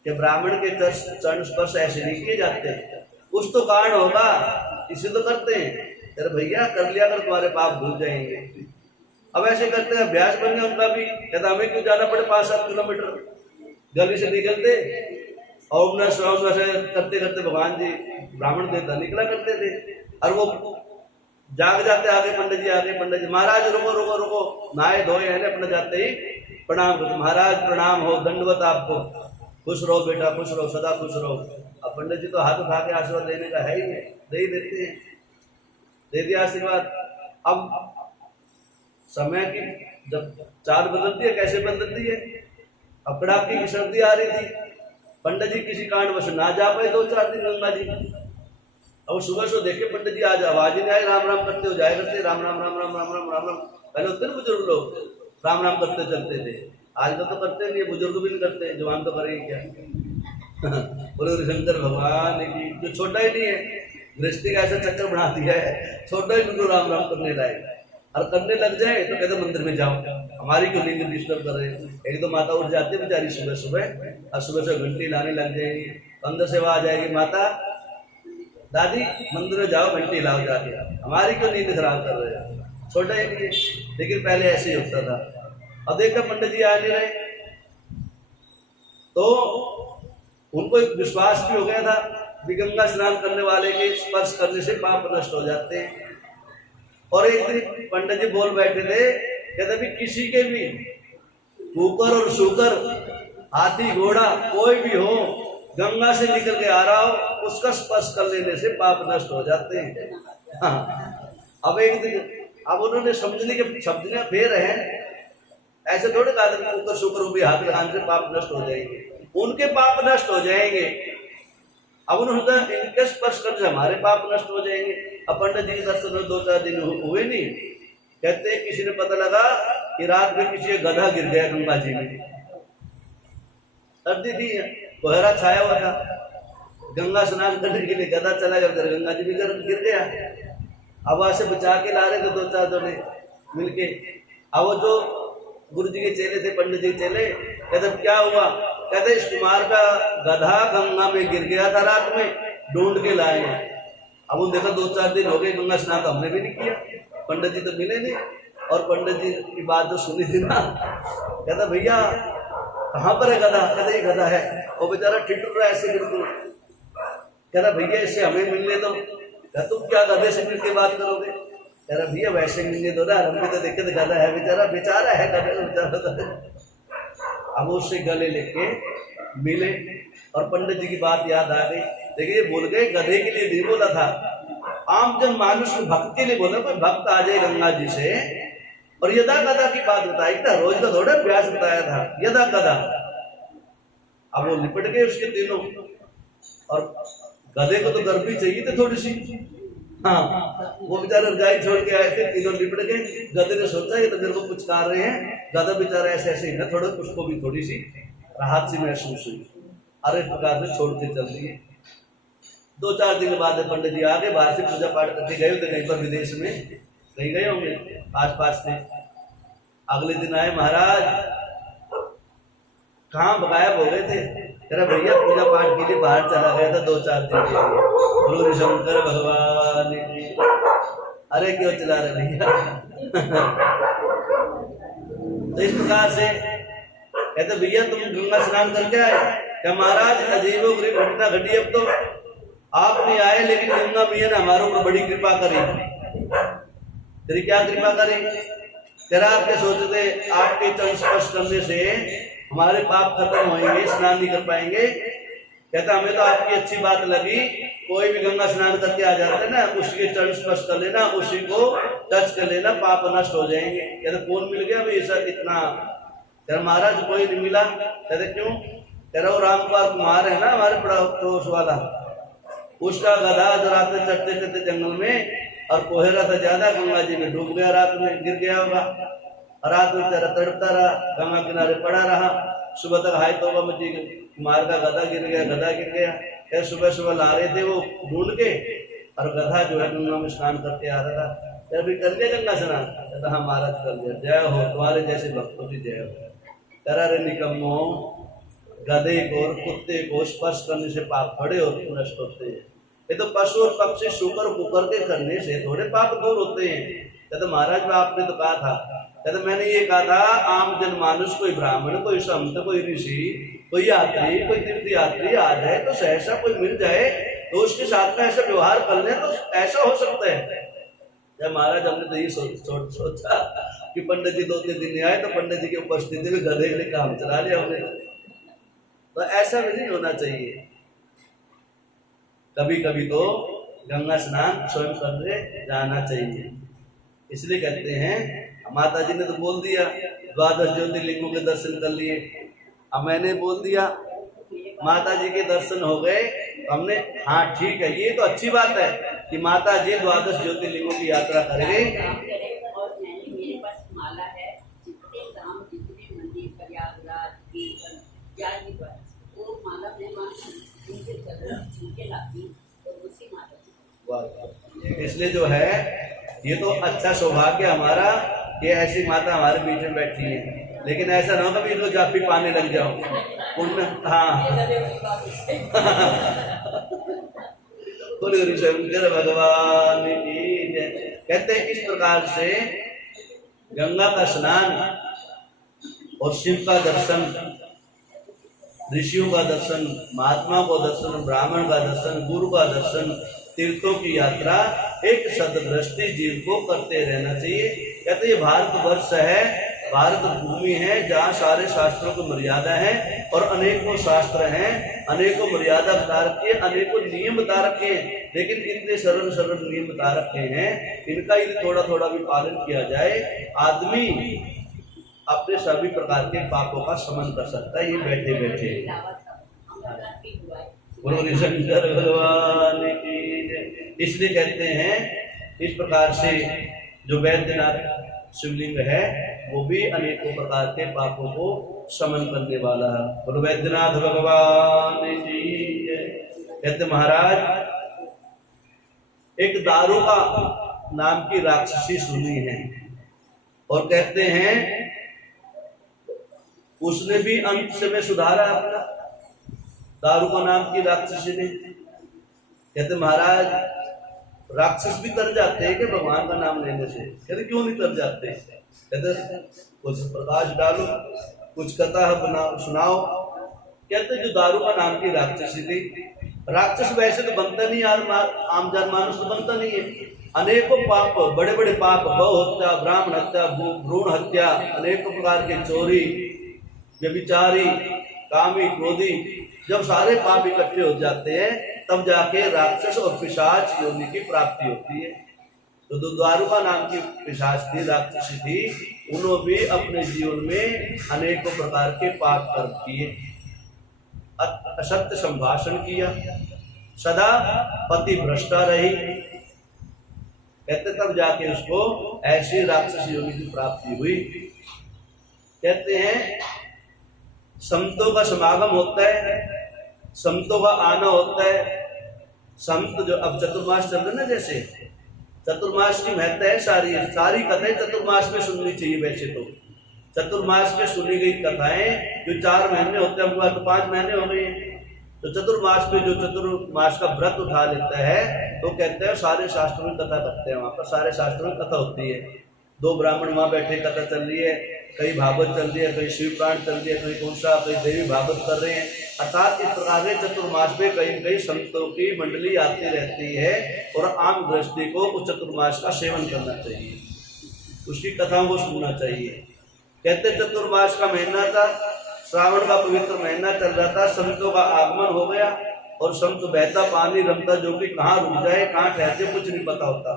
कि ब्राह्मण के चरण स्पर्श ऐसे नहीं किए जाते, कुछ तो कारण होगा, इसे तो करते हैं। अरे भैया कर लिया अगर तुम्हारे पाप धुल जाएंगे। अब ऐसे करते हैं, अभ्यास बन गया उनका भी। कहता हमें क्यों जाना पड़े 5-7 किलोमीटर, गली से निकलते और करते करते भगवान जी ब्राह्मण देवता निकला करते थे, और वो जाग जाते आगे पंडित जी आगे, पंडित जी महाराज रुको रुको रुको, नहाए धोए हैं अपना जाते ही प्रणाम करते, महाराज प्रणाम हो, दंडवत आपको, खुश रहो बेटा खुश रहो, सदा खुश रहो। अब पंडित जी तो हाथ उठा के आशीर्वाद देने का है ही नहीं, दे ही देते हैं, दे दिया आशीर्वाद। अब समय की जब चाल बदलती है, कैसे बदलती है, अब कड़ाके की सर्दी आ रही थी, पंडित जी किसी कारणवश ना जा पाए 2-4 दिन गंगा जी। अब सुबह से देखे पंडित जी आज आवाज ही नहीं आई, राम राम करते हो जाया करते, राम राम राम राम राम राम राम राम। पहले होते ना बुजुर्ग लोग राम राम करते चलते थे, आजकल तो करते नहीं, बुजुर्ग भी नहीं करते, जवान तो करेंगे क्या। बोले शंकर भगवान की, जो छोटा ही नहीं है दृष्टि का ऐसा चक्कर बना दिया है, छोटा ही बिल्कुल राम राम करने लायक, और करने लग जाए तो कहते मंदिर में जाओ, हमारी क्यों नींद डिस्टर्ब कर रहे हैं। एक तो माता उठ जाती है बेचारी सुबह सुबह, और सुबह से घंटी लाने लग जाएगी, अंदर से आ जाएगी माता दादी मंदिर में जाओ घंटी लाओ जाके, हमारी क्यों नींद खराब कर रहे हैं, छोटा ही नहीं है। लेकिन पहले ऐसे ही होता था। अब देखा पंडित जी आ नहीं रहे तो उनको एक विश्वास भी हो गया था कि गंगा स्नान करने वाले के स्पर्श करने से पाप नष्ट हो जाते हैं। और एक दिन पंडित जी बोल बैठे थे, कहते भी किसी के भी कुकर और शुकर, हाथी घोड़ा कोई भी हो, गंगा से निकल के आ रहा हो, उसका स्पर्श कर लेने से पाप नष्ट हो जाते हैं। हाँ। अब एक दिन अब उन्होंने समझने के शब्द में फेर है, ऐसे थोड़े कहा था कुकर शुकर भी हाथ लगाने से पाप नष्ट हो जाएंगे, उनके पाप नष्ट हो जाएंगे। अब उन्होंने कहा इनके स्पर्श करने से हमारे पाप नष्ट हो जाएंगे। अब पंडित जी के दर्शन में 2-4 दिन हुए नहीं, कहते किसी ने पता लगा कि रात में किसी का गधा गिर गया गंगा जी में, सर्दी थी, कोहरा छाया हुआ था, गंगा स्नान करने के लिए गधा चला गया, गंगा जी में गिर गया। अब वहां से बचा के ला रहे थे 2-4 जने मिलके। अब वो जो गुरु जी के चेले थे, पंडित जी के चेले, कहते क्या हुआ, कहते इस कुमार का गधा गंगा में गिर गया था रात में, ढूंढ के लाए हैं। अब उन देखा 2-4 दिन हो गए गंगा स्नान तो हमने भी नहीं किया, पंडित जी तो मिले नहीं। और पंडित जी की बात जो सुनी थी ना, कहता भैया कहाँ पर है गधा, कहते ये गधा है। वो बेचारा ठिठुर रहा ऐसे बिल्कुल, कहता भैया इससे हमें मिलने दो। कहता तुम क्या गधे से मिल के बात करोगे, तेरा भैया वैसे मिलने दो ना, हम भी तो देखे तो गधा है बेचारा, बेचारा है गधे बेचारा। अब उससे गले लेके मिले और पंडित जी की बात याद आ गई। देखिए ये बोल गए गधे के लिए नहीं बोला था, आम जन मानुष को भक्त के लिए बोला। कोई भक्त आ जाए गंगा जी से और यदा कदा की बात बताई था, रोज का थोड़ा प्यास बताया था, यदा कदा। अब वो निपट गए उसके तीनों, और गधे को तो गर्मी चाहिए थी थोड़ी सी। हाँ, वो बेचारे रजाई छोड़ के आए थे, तीनों निपट गए। गधे ने सोचा ये तो मेरे को कुछ कर रहे हैं, गधा बेचारा ऐसे ऐसे ही ना, थोड़ा उसको भी थोड़ी सी राहत सी महसूस हुई। अरे प्रकार से छोड़ के चल दिए। 2-4 दिन बाद पंडित जी आ गए, बाहर से पूजा पाठ करके गए थे कहीं पर विदेश में, कहीं गए होंगे आस पास में। अगले दिन आए, महाराज कहाँ गायब हो गए थे? कह रहा भैया पूजा पाठ के लिए बाहर चला गया था 2-4 दिन के लिए। गुरु शंकर भगवान की। अरे क्यों चला रहे भैया? तो इस प्रकार से कहते भैया तुम गंगा स्नान करके आए? क्या महाराज अजीबो गरीब घटना घटी। अब तो आप नहीं आए, लेकिन गंगा मैया ने हमारे ऊपर बड़ी कृपा करी। तेरी क्या कृपा करी? तेरा आप क्या सोचते थे आपके चरण स्पर्श करने से हमारे पाप खत्म होंगे, स्नान नहीं कर पाएंगे? कहता हमें तो आपकी अच्छी बात लगी, कोई भी गंगा स्नान करके आ जाता है ना, उसके चरण स्पर्श कर लेना, उसी को टच कर लेना, पाप नष्ट हो जाएंगे। कहते कौन मिल गया भाई ऐसा इतना? तेरा महाराज कोई नहीं मिला। कहते क्यों? तेरा वो रामकुमार कुमार है ना हमारे पड़ोस वाला, उसका गधा जो रात में चढ़ते चढ़ते जंगल में और कोहरा था ज्यादा, गंगा जी में डूब गया, रात में गिर गया होगा, रात में तेरा तड़पता रहा, गंगा किनारे पड़ा रहा। सुबह तक हाय तौबा मची, कुमार का गधा गिर गया, गधा गिर गया। फिर सुबह सुबह ला रहे थे वो ढूंढ के, और गधा जो है गंगा में स्नान करके आ रहा था। फिर भी कर लिया गंगा स्नान? कहता हाँ महाराज कर लिया। जय हो, तुम्हारे जैसे भक्तों की जय हो। करा रे निकम्मो, गधे को और कुत्ते को स्पर्श करने से पाप थोड़े होते नष्ट होते हैं। ये तो पशु और पक्षी शुकर कुकर के करने से थोड़े पाप दूर होते हैं। कहते महाराज आपने तो कहा था। कहते मैंने ये कहा था आम जनमानुष, कोई ब्राह्मण, कोई संत, कोई ऋषि, कोई यात्री, कोई तीर्थ यात्री आ जाए तो सहसा कोई मिल जाए तो उसके साथ में ऐसा व्यवहार कर ले तो ऐसा हो सकता है। जब महाराज हमने तो ये सोचा कि पंडित जी 2-3 दिन नहीं आए तो पंडित जी की उपस्थिति में गधे ने काम चला लिया हमने। तो ऐसा भी नहीं होना चाहिए। कभी कभी तो गंगा स्नान स्वयं करने जाना चाहिए। इसलिए कहते हैं, माता जी ने तो बोल दिया 12 ज्योतिर्लिंगों के दर्शन कर लिए। अब मैंने बोल दिया माता जी के दर्शन हो गए, हमने हाँ ठीक है, ये तो अच्छी बात है कि माता जी 12 ज्योतिर्लिंगों की यात्रा करेंगे। और मेरे पास माला है, जितने धाम, जितने मंदिर, प्रयागराज, वो माला मैं उनके चरण छू के लाती और उसी माला। इसलिए जो है ये तो अच्छा सौभाग्य हमारा कि ऐसी माता हमारे बीच में बैठी है। लेकिन ऐसा ना हो कभी इनको जापी पाने लग जाओ उनमें। हाँ शंकर भगवान की जय। कहते हैं इस प्रकार से गंगा का स्नान और शिव का दर्शन, ऋषियों का दर्शन, महात्मा का दर्शन, ब्राह्मण का दर्शन, गुरु का दर्शन, तीर्थों की यात्रा एक सददृष्टि जीव को करते रहना चाहिए। कहते ये भारत वर्ष है, भारत भूमि है जहाँ सारे शास्त्रों की मर्यादा है और अनेकों शास्त्र हैं, अनेकों मर्यादा बता रखी है, अनेकों नियम बता रखे हैं। लेकिन इतने सरल सरल नियम बता रखे हैं, इनका यदि थोड़ा थोड़ा भी पालन किया जाए, आदमी अपने सभी प्रकार के पापों का शमन कर सकता है ये बैठे बैठे। बोलो शंकर भगवान की जय। इसलिए कहते हैं इस प्रकार से जो वैद्यनाथ शिवलिंग है वो भी अनेकों प्रकार के पापों को शमन करने वाला है। बोलो वैद्यनाथ भगवान की जय। कहते महाराज एक दारुका नाम की राक्षसी सुनी है और कहते हैं उसने भी अंत समय सुधारा अपना। दारुका नाम की राक्षसी ने। कहते महाराज राक्षस भी तर जाते हैं कि भगवान का नाम लेने से? कहते क्यों नहीं तर जाते? कहते कुछ प्रकाश डालो, कुछ कथा सुनाओ। कहते जो दारुका नाम की राक्षसी थी, राक्षस वैसे तो बनता नहीं, आम जनमानुष तो बनता नहीं है, अनेकों पाप, बड़े बड़े पाप, गौ हत्या, ब्राह्मण हत्या, भ्रूण हत्या, अनेकों प्रकार के चोरी, व्यभिचारी, कामी, क्रोधी, जब सारे पाप इकट्ठे हो जाते हैं तब जाके राक्षस और पिशाच योनि की प्राप्ति होती है। तो जो द्वारुका नाम की पिशाच थी, राक्षसी थी, उन्होंने भी अपने जीवन में अनेकों प्रकार के पाप कर्म किए, असत्य संभाषण किया, सदा पति भ्रष्टा रही, कहते तब जाके उसको ऐसी राक्षस योनि की प्राप्ति हुई। कहते हैं संतों का समागम होता है, संतों का आना होता है। संत जो अब चतुर्मास चल रहे ना, जैसे चतुर्मास की महत्ता है, सारी कथाएं चतुर्मास में सुननी चाहिए। वैसे तो चतुर्मास में सुनी गई कथाएं जो 4 महीने होते हैं, हुआ तो 5 महीने हो गए। तो चतुर्मास पे जो चतुर्मास का व्रत उठा लेता है तो कहते हैं सारे शास्त्रों में कथा करते हैं, वहां पर सारे शास्त्रों में कथा होती है। 2 ब्राह्मण वहां बैठे कथा चल रही है, कहीं भागवत चल रही है, कहीं शिव पुराण चल रही है, कहीं कौन सा, कहीं देवी भागवत कर रहे हैं। अर्थात इस प्रकार के चतुर्मास में कहीं कहीं संतों की मंडली आती रहती है और आम गृहस्थी को उस चतुर्मास का सेवन करना चाहिए, उसकी कथाओं को सुनना चाहिए। कहते चतुर्मास का महीना था, श्रावण का पवित्र महीना चल रहा था, संतों का आगमन हो गया और संत बहता पानी रमता जो कि कहाँ रुक जाए कहाँ ठहरते कुछ नहीं पता होता।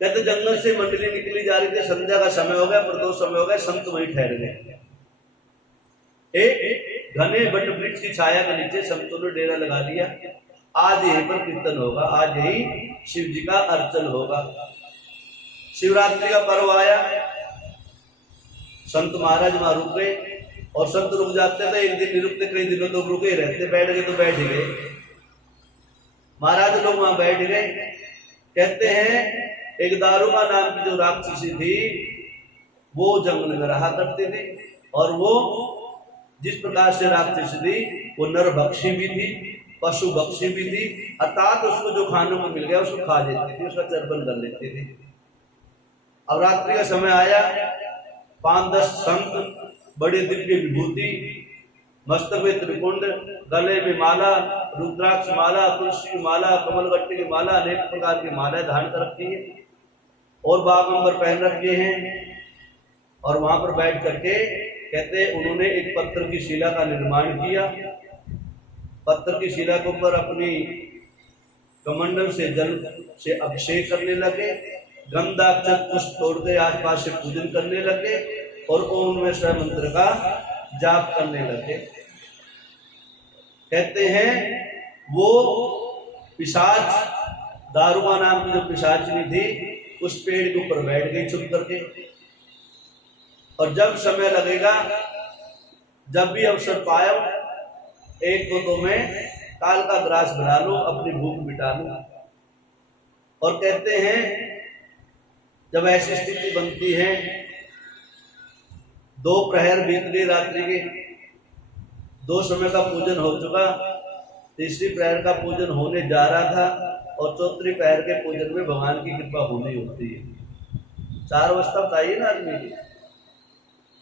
कहते जंगल से मंडली निकली जा रही थी, संध्या का समय हो गया, प्रदोष समय हो गया, संत वहीं ठहर गए। एक घने बट वृक्ष की छाया के नीचे संतों ने डेरा लगा दिया। आज यहीं पर कीर्तन होगा, आज यही शिव जी का अर्चन होगा। शिवरात्रि का पर्व आया, संत महाराज वहां रुक गए और संत रुक जाते थे, एक दिन नहीं रुकते, कई दिनों तो रुके रहते, बैठ गए तो बैठ गए। महाराज लोग वहां बैठ गए। कहते हैं एक दारुका नाम की जो राक्षसी थी वो जंगल में रहा करती थी और वो जिस प्रकार से राक्षसी थी वो नरभक्षी भी थी, पशु भक्षी भी थी, अर्थात उसको जो खाने को मिल गया उसको खा लेती थी, उसका चर्पण कर लेती थी। अब रात्रि का समय आया, 5-10 संत बड़े दिव्य विभूति, मस्तक में त्रिपुंड, गले में माला, रुद्राक्ष माला, तुलसी की माला, कमलगट्टी की माला, अनेक प्रकार की मालाएं धारण कर रखी है और बागंबर पहन रखे हैं। और वहां पर बैठ करके कहते उन्होंने एक पत्थर की शिला का निर्माण किया। पत्थर की शिला के ऊपर अपनी कमंडल से जल से अभिषेक करने लगे, गंधाक्षत पुष्प तोड़ के आसपास से पूजन करने लगे और ओम में स्वयं मंत्र का जाप करने लगे। कहते हैं वो पिशाच, दारुका नाम की जो पिशाचनी थी, उस पेड़ के ऊपर बैठ गई छुप करके। और जब समय लगेगा, जब भी अवसर पाया, एक दो में काल का ग्रास बना लो, अपनी भूख मिटा लो। और कहते हैं जब ऐसी स्थिति बनती है, 2 प्रहर बीत गई रात्रि के, 2 समय का पूजन हो चुका, 3री प्रहर का पूजन होने जा रहा था और 4री प्रहर के पूजन में भगवान की कृपा होनी होती है। 4 अवस्था बताइए ना आदमी की,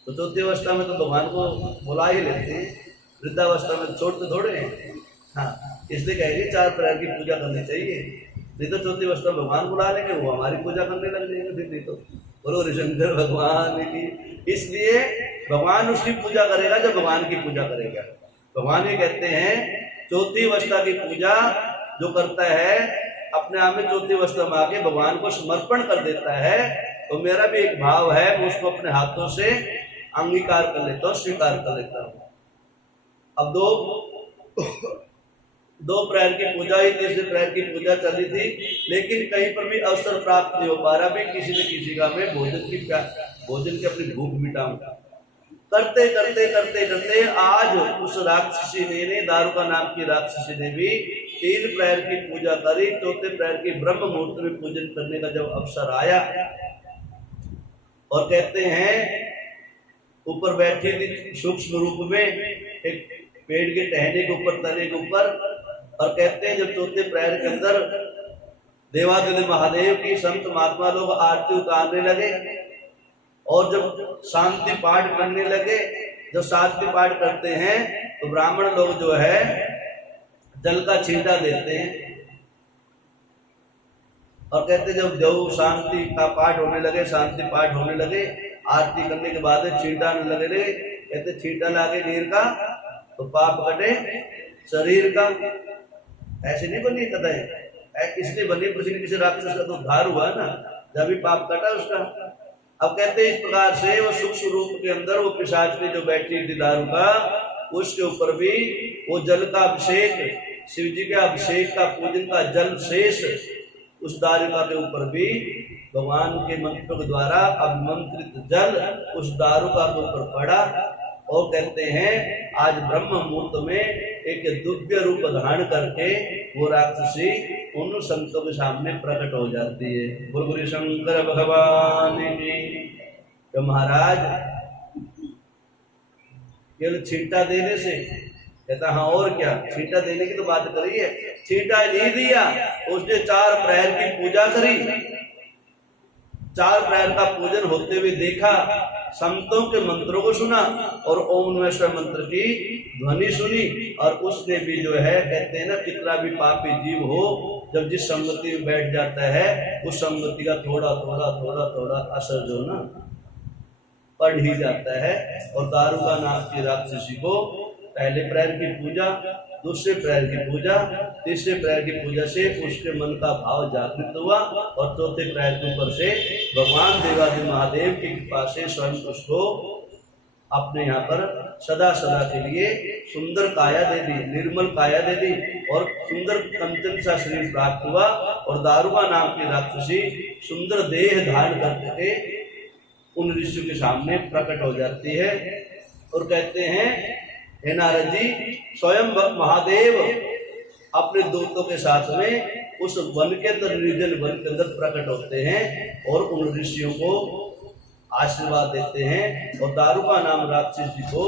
तो 4थी अवस्था में तो भगवान को बुला ही लेते हैं, वृद्धावस्था में छोड़ते थोड़े हैं। हाँ, इसलिए कहेंगे 4 प्रहर की पूजा करनी चाहिए, नहीं तो 4थी अवस्था भगवान बुला लेंगे, वो हमारी पूजा करने लग जाएंगे, फिर नहीं तो बोलो हरिशंकर भगवान की। इसलिए भगवान उसकी पूजा करेगा जब भगवान की पूजा करेगा। भगवान ये कहते हैं 4थी अवस्था की पूजा जो करता है, अपने आप में 4थी अवस्था में आके भगवान को समर्पण कर देता है, तो मेरा भी एक भाव है, मैं उसको अपने हाथों से अंगीकार कर लेता हूँ, स्वीकार कर लेता हूँ। अब 2 प्रहर की पूजा ही, 3रे प्रहर की पूजा चली थी, लेकिन कहीं पर भी अवसर प्राप्त नहीं हो पा रहा। भी किसी न किसी का मैं भोजन की अपनी भूख मिटाऊंगा। करते करते करते करते आज उस राक्षसी ने, दारुका नाम की राक्षसी ने भी 3 प्रहर की पूजा करी। 4थे प्रहर की ब्रह्म मुहूर्त में पूजन करने का जब अवसर आया, और कहते हैं ऊपर बैठी थी सूक्ष्म रूप में एक पेड़ के टहने के ऊपर, तने के ऊपर, और कहते हैं जब 4थे प्रहर के अंदर देवादिदेव महादेव की संत महात्मा लोग आरती उतारने लगे और जब शांति पाठ करने लगे, जब शांति पाठ करते हैं तो ब्राह्मण लोग जो है जल का छींटा देते हैं। और कहते जब देव शांति का पाठ होने लगे, शांति पाठ होने लगे, आरती करने के बाद छींटा लगे, कहते छींटा लागे नीर का तो पाप कटे शरीर का। ऐसे नहीं बनी कथाएं, इसलिए बनी किसी राक्षस का तो उद्धार हुआ ना, जब भी पाप कटा उसका। अब कहते इस प्रकार से वो सूक्ष्म रूप के अंदर वो पिशाच में जो बैठी थी दारू का, उसके ऊपर भी वो जल का अभिषेक, शिव जी के अभिषेक का पूजन का जल शेष उस दारुका के ऊपर भी भगवान के मंत्र के द्वारा अभिमंत्रित जल उस दारुका के ऊपर पड़ा। और कहते हैं आज ब्रह्म मुहूर्त में एक दिव्य रूप धारण करके वो राक्षसी उन संतों के सामने प्रकट हो जाती है। बोल गुरु शंकर भगवान जी। तो महाराज केवल छींटा देने से, कहता हाँ और क्या, छींटा देने की तो बात करी है, छींटा नहीं दिया, उसने 4 प्रहर की पूजा करी, 4 प्रहर का पूजन होते हुए देखा, संतों के मंत्रों को सुना और ओम नमः शिवाय मंत्र की ध्वनि सुनी। और उसने भी जो है, कहते हैं ना, कितना भी पापी जीव हो, जब जिस संगति में बैठ जाता है उस संगति का थोड़ा थोड़ा थोड़ा थोड़ा असर जो ना पड़ ही जाता है। और दारुका नाम की राक्षसी को पहले प्रहर की पूजा, दूसरे प्रहर की पूजा, तीसरे प्रहर की पूजा से उसके मन का भाव जागृत हुआ और चौथे प्रहर के ऊपर से भगवान देवादिदेव महादेव की कृपा से स्वयं उसको अपने यहाँ पर सदा सदा के लिए सुंदर काया दे दी, निर्मल काया दे दी और सुंदर कंचन सा शरीर प्राप्त हुआ। और दारुका नाम की राक्षसी सुंदर देह धारण करके उन ऋषियों के सामने प्रकट हो जाती है। और कहते हैं हे नारद जी, स्वयं महादेव अपने दूतों के साथ में उस वन के अंदर, निर्जन वन के अंदर प्रकट होते हैं और उन ऋषियों को आशीर्वाद देते हैं। और दारुका नाम राक्षस जी को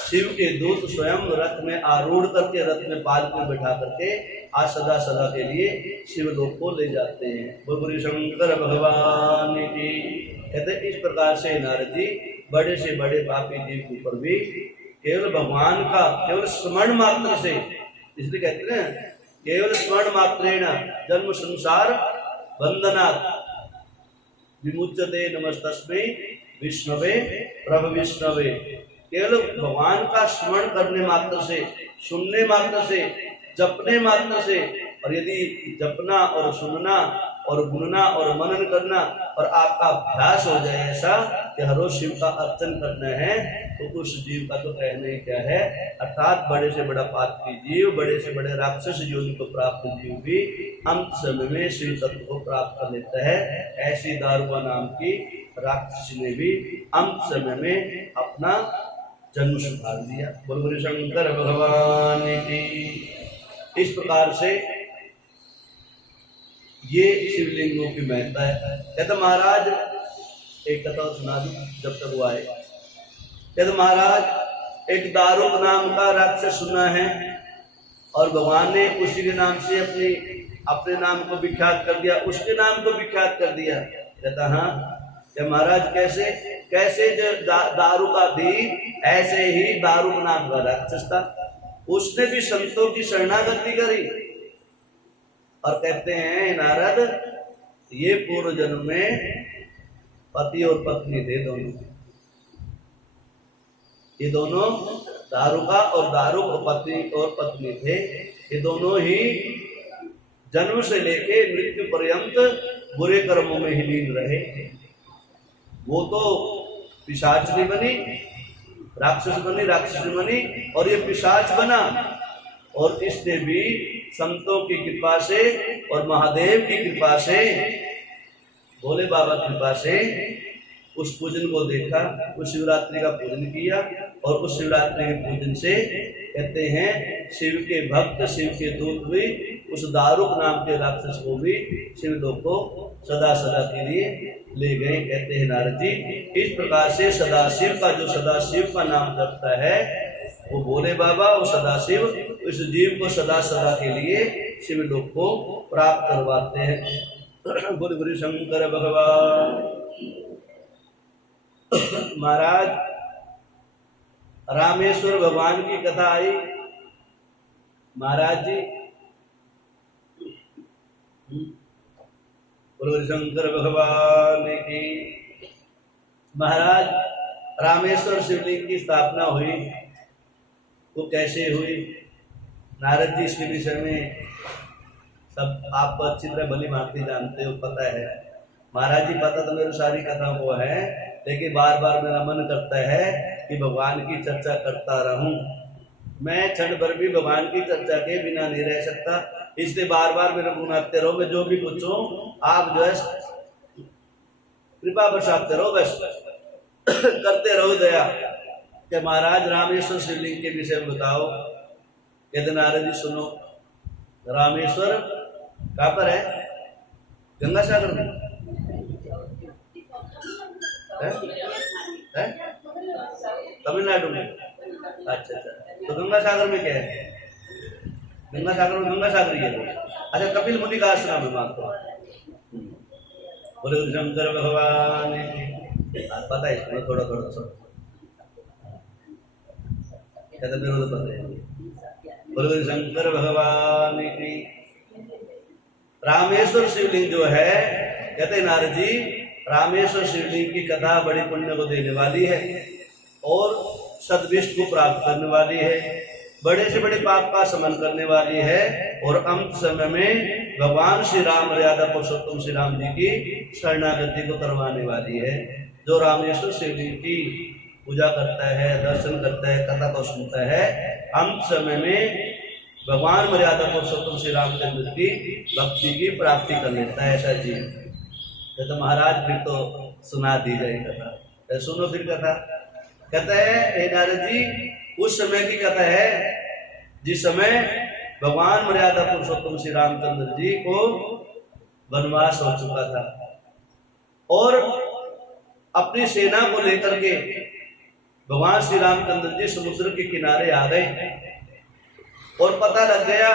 शिव के दूत स्वयं रथ में आरूढ़ करके, रथ में पाल में बैठा करके आज सदा सदा के लिए शिवलोक को ले जाते हैं। बोल शंकर भगवान की। कहते इस प्रकार से नारद जी बड़े से बड़े पापी जीव के ऊपर भी केवल भगवान का केवल स्मरण मात्र से, इसलिए कहते हैं केवल स्मरण मात्रेण जन्म संसार बंधनात् विमुच्यते नमस्तस्मै विष्णवे प्रभ विष्णवे। केवल भगवान का स्मरण करने मात्र से, सुनने मात्र से, जपने मात्र से, और यदि जपना और सुनना और गुनना और मनन करना और आपका अभ्यास हो जाए ऐसा कि हर रोज शिव का अर्चन करना है, तो उस जीव का तो कहना ही क्या है। अर्थात बड़े से बड़ा पापी जीव, बड़े से बड़े राक्षस योनि को प्राप्त जीव भी अंत समय में शिव तत्व को प्राप्त कर लेता है। ऐसी दारुका नाम की राक्षसी ने भी अंत समय में अपना जन्म सुधार दिया। बोल शंकर भगवान की। इस प्रकार से ये शिवलिंगों की महत्ता है। कहते महाराज एक कथा सुना दी जब तक वो आए। कहते महाराज एक दारुक नाम का राक्षस सुना है और भगवान ने उसी के नाम से अपने नाम को विख्यात कर दिया, उसके नाम को विख्यात कर दिया। कहता हाँ क्या महाराज, कैसे कैसे जो दारुका थी ऐसे ही दारुक नाम का राक्षस था, उसने भी संतों की शरणागति करी। और कहते हैं नारद ये पूर्व जन्म में पति और पत्नी थे दोनों, ये दोनों दारुका और दारुक पति और पत्नी थे। ये दोनों ही जन्म से लेके मृत्यु पर्यंत बुरे कर्मों में ही लीन रहे। वो तो पिशाचनी बनी, राक्षस बनी और ये पिशाच बना। और इसने भी संतों की कृपा से और महादेव की कृपा से, भोले बाबा की कृपा से उस पूजन को देखा, उस शिवरात्रि का पूजन किया। और उस शिवरात्रि के पूजन से कहते हैं शिव के भक्त, शिव के दूत भी उस दारुक नाम के राक्षस को भी शिवलोक को सदा सदा के लिए ले गए। कहते हैं नारद जी इस प्रकार से सदाशिव का जो सदाशिव का नाम जपता है वो भोले बाबा और सदाशिव इस जीव को सदा सदा के लिए शिवलोक को प्राप्त करवाते हैं। गुरु गुरु शंकर भगवान। महाराज रामेश्वर भगवान की कथा आई। महाराज जी बोलो शंकर भगवान की। महाराज रामेश्वर शिवलिंग की स्थापना हुई, वो कैसे हुई? नारद जी इसके विषय में सब आप अच्छी तरह भली भांति जानते हो, पता है। महाराज जी पता तो मेरे सारी कथाओं को है, लेकिन बार बार मेरा मन करता है कि भगवान की चर्चा करता रहूं। मैं क्षण भर भी भगवान की चर्चा के बिना नहीं रह सकता, इसलिए बार बार मेरे गुनाते रहो। मैं जो भी पूछूं आप जो है कृपा बरसाते रहो, बस करते रहो दया। कि महाराज रामेश्वर शिवलिंग के विषय में बताओ। कहते नारद जी सुनो, रामेश्वर कहाँ पर है? गंगा सागर में है? तमिलनाडु में। अच्छा, तो गंगा सागर में क्या है? गंगा सागर में गंगा सागर ही है। अच्छा, कपिल मुनि का आश्रम है वहां पर। बोले शंकर भगवान की। पता है इसमें थोड़ा थोड़ा सब कहते मेरे को तो पता है। बोले शंकर भगवान की। रामेश्वर शिवलिंग जो है, कहते नारद जी रामेश्वर शिवलिंग की कथा बड़ी पुण्य को देने वाली है और सदविष्ट को प्राप्त करने वाली है, बड़े से बड़े पाप का शमन करने वाली है और अंत समय में भगवान श्री राम मर्यादा पुरुषोत्तम श्री राम जी की शरणागति को करवाने वाली है। जो रामेश्वर शिवलिंग की पूजा करता है, दर्शन करता है, कथा को सुनता है, अंत समय में भगवान मर्यादा पुरुषोत्तम श्री रामचंद्र की भक्ति की प्राप्ति कर लेता है। ऐसा जी तो महाराज फिर तो सुना दी जाए कथा। सुनो फिर कथा। कहता है हे नारद जी, उस समय की कथा है जिस समय भगवान मर्यादा पुरुषोत्तम श्री रामचंद्र जी को वनवास हो चुका था और अपनी सेना को लेकर के भगवान श्री रामचंद्र जी समुद्र के किनारे आ गए और पता लग गया,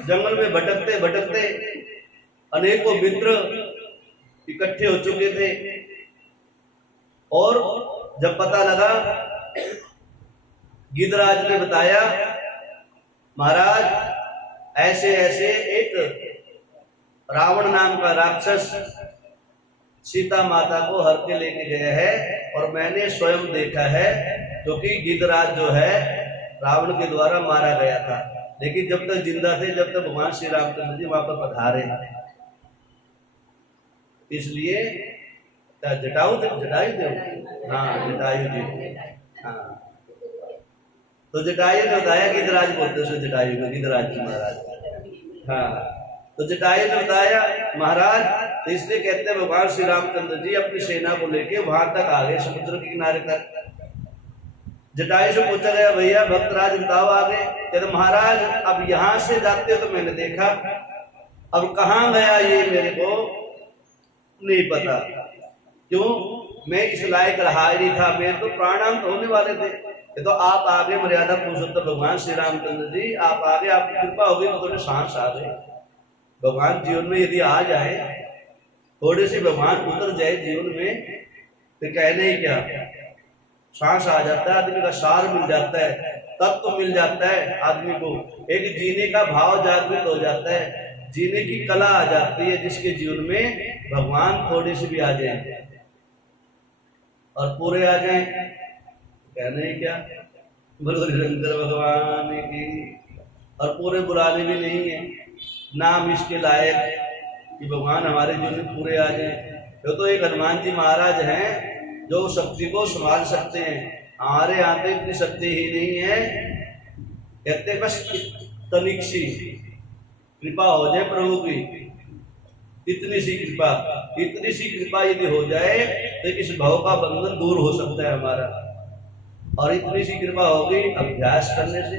जंगल में भटकते भटकते अनेकों मित्र इकट्ठे हो चुके थे और जब पता लगा, गिद्धराज ने बताया महाराज ऐसे ऐसे एक रावण नाम का राक्षस सीता माता को हर के लेके गया है और मैंने स्वयं देखा है, क्योंकि गिद्धराज जो है रावण के द्वारा मारा गया था, लेकिन जब तक जिंदा थे, जब तक भगवान श्री रामचंद्र जी वहां पर पधारे, इसलिए जटायु थे। हाँ, जटायु जी। हाँ, तो जटायु ने बताया, गिद्धराज बोलते हैं जटायु को, गिद्धराज जी महाराज। हाँ, तो जटायु ने बताया महाराज, तो इसलिए कहते हैं भगवान श्री रामचंद्र जी अपनी सेना को लेके वहां तक आ गए, समुद्र के किनारे तक। जटायु से पूछा गया भैया भक्तराज बताओ आगे। कहते महाराज अब यहाँ से जाते हो तो मैंने देखा, अब कहाँ गया ये मेरे को नहीं पता। क्यों? मैं इस लायक रहा ही नहीं था, मेरे तो प्राणांत होने वाले थे। तो आप आगे मर्यादा पुरुषोत्तम भगवान श्री रामचंद्र जी, आप आगे, आपकी कृपा हो गई तो थोड़े सांस आ गए। भगवान जीवन में यदि आ जाए, थोड़े से भगवान उतर जाए जीवन में, तो कहने ही क्या, सांस आ जाता है, आदमी का सार मिल जाता है, तत्व तो मिल जाता है आदमी को, एक जीने का भाव जागृत हो जाता है, जीने की कला आ जाती है, जिसके जीवन में भगवान थोड़े से भी आ जाए और पूरे आ जाए, कहने ही क्या, बोलो शंकर भगवान की। और पूरे बुलाने भी नहीं है, नाम इसके लायक कि भगवान हमारे जीवन में पूरे आ जाए। तो एक हनुमान जी महाराज हैं जो शक्ति को संभाल सकते हैं, हमारे यहाँ पे इतनी शक्ति ही नहीं है। कहते बस तनिक सी कृपा हो जाए प्रभु की, इतनी सी कृपा यदि हो जाए तो इस भव का बंधन दूर हो सकता है हमारा। और इतनी सी कृपा होगी अभ्यास करने से,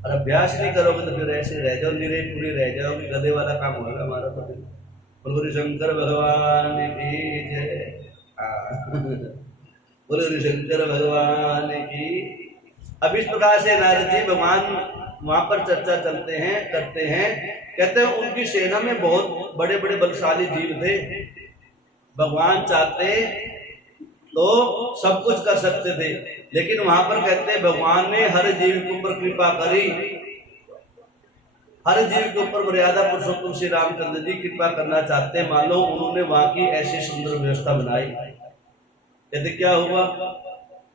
और अभ्यास नहीं करोगे तो फिर ऐसे रह जाओ, निरे पूरे रह जाओगे, गधे वाला काम होगा हमारा। तो बोलो शंकर भगवान की जय। बोलो शंकर भगवान की। अब इस प्रकार से नारद जी भगवान वहां पर चर्चा करते हैं। कहते हैं उनकी सेना में बहुत बड़े बड़े बलशाली जीव थे, भगवान चाहते तो सब कुछ कर सकते थे, लेकिन वहां पर कहते हैं भगवान ने हर जीव के ऊपर कृपा करी हर जीव के ऊपर मर्यादा पुरुषोत्तम श्री रामचंद्र जी कृपा करना चाहते हैं। मान लो उन्होंने वहां की ऐसी सुंदर व्यवस्था बनाई, कहते क्या हुआ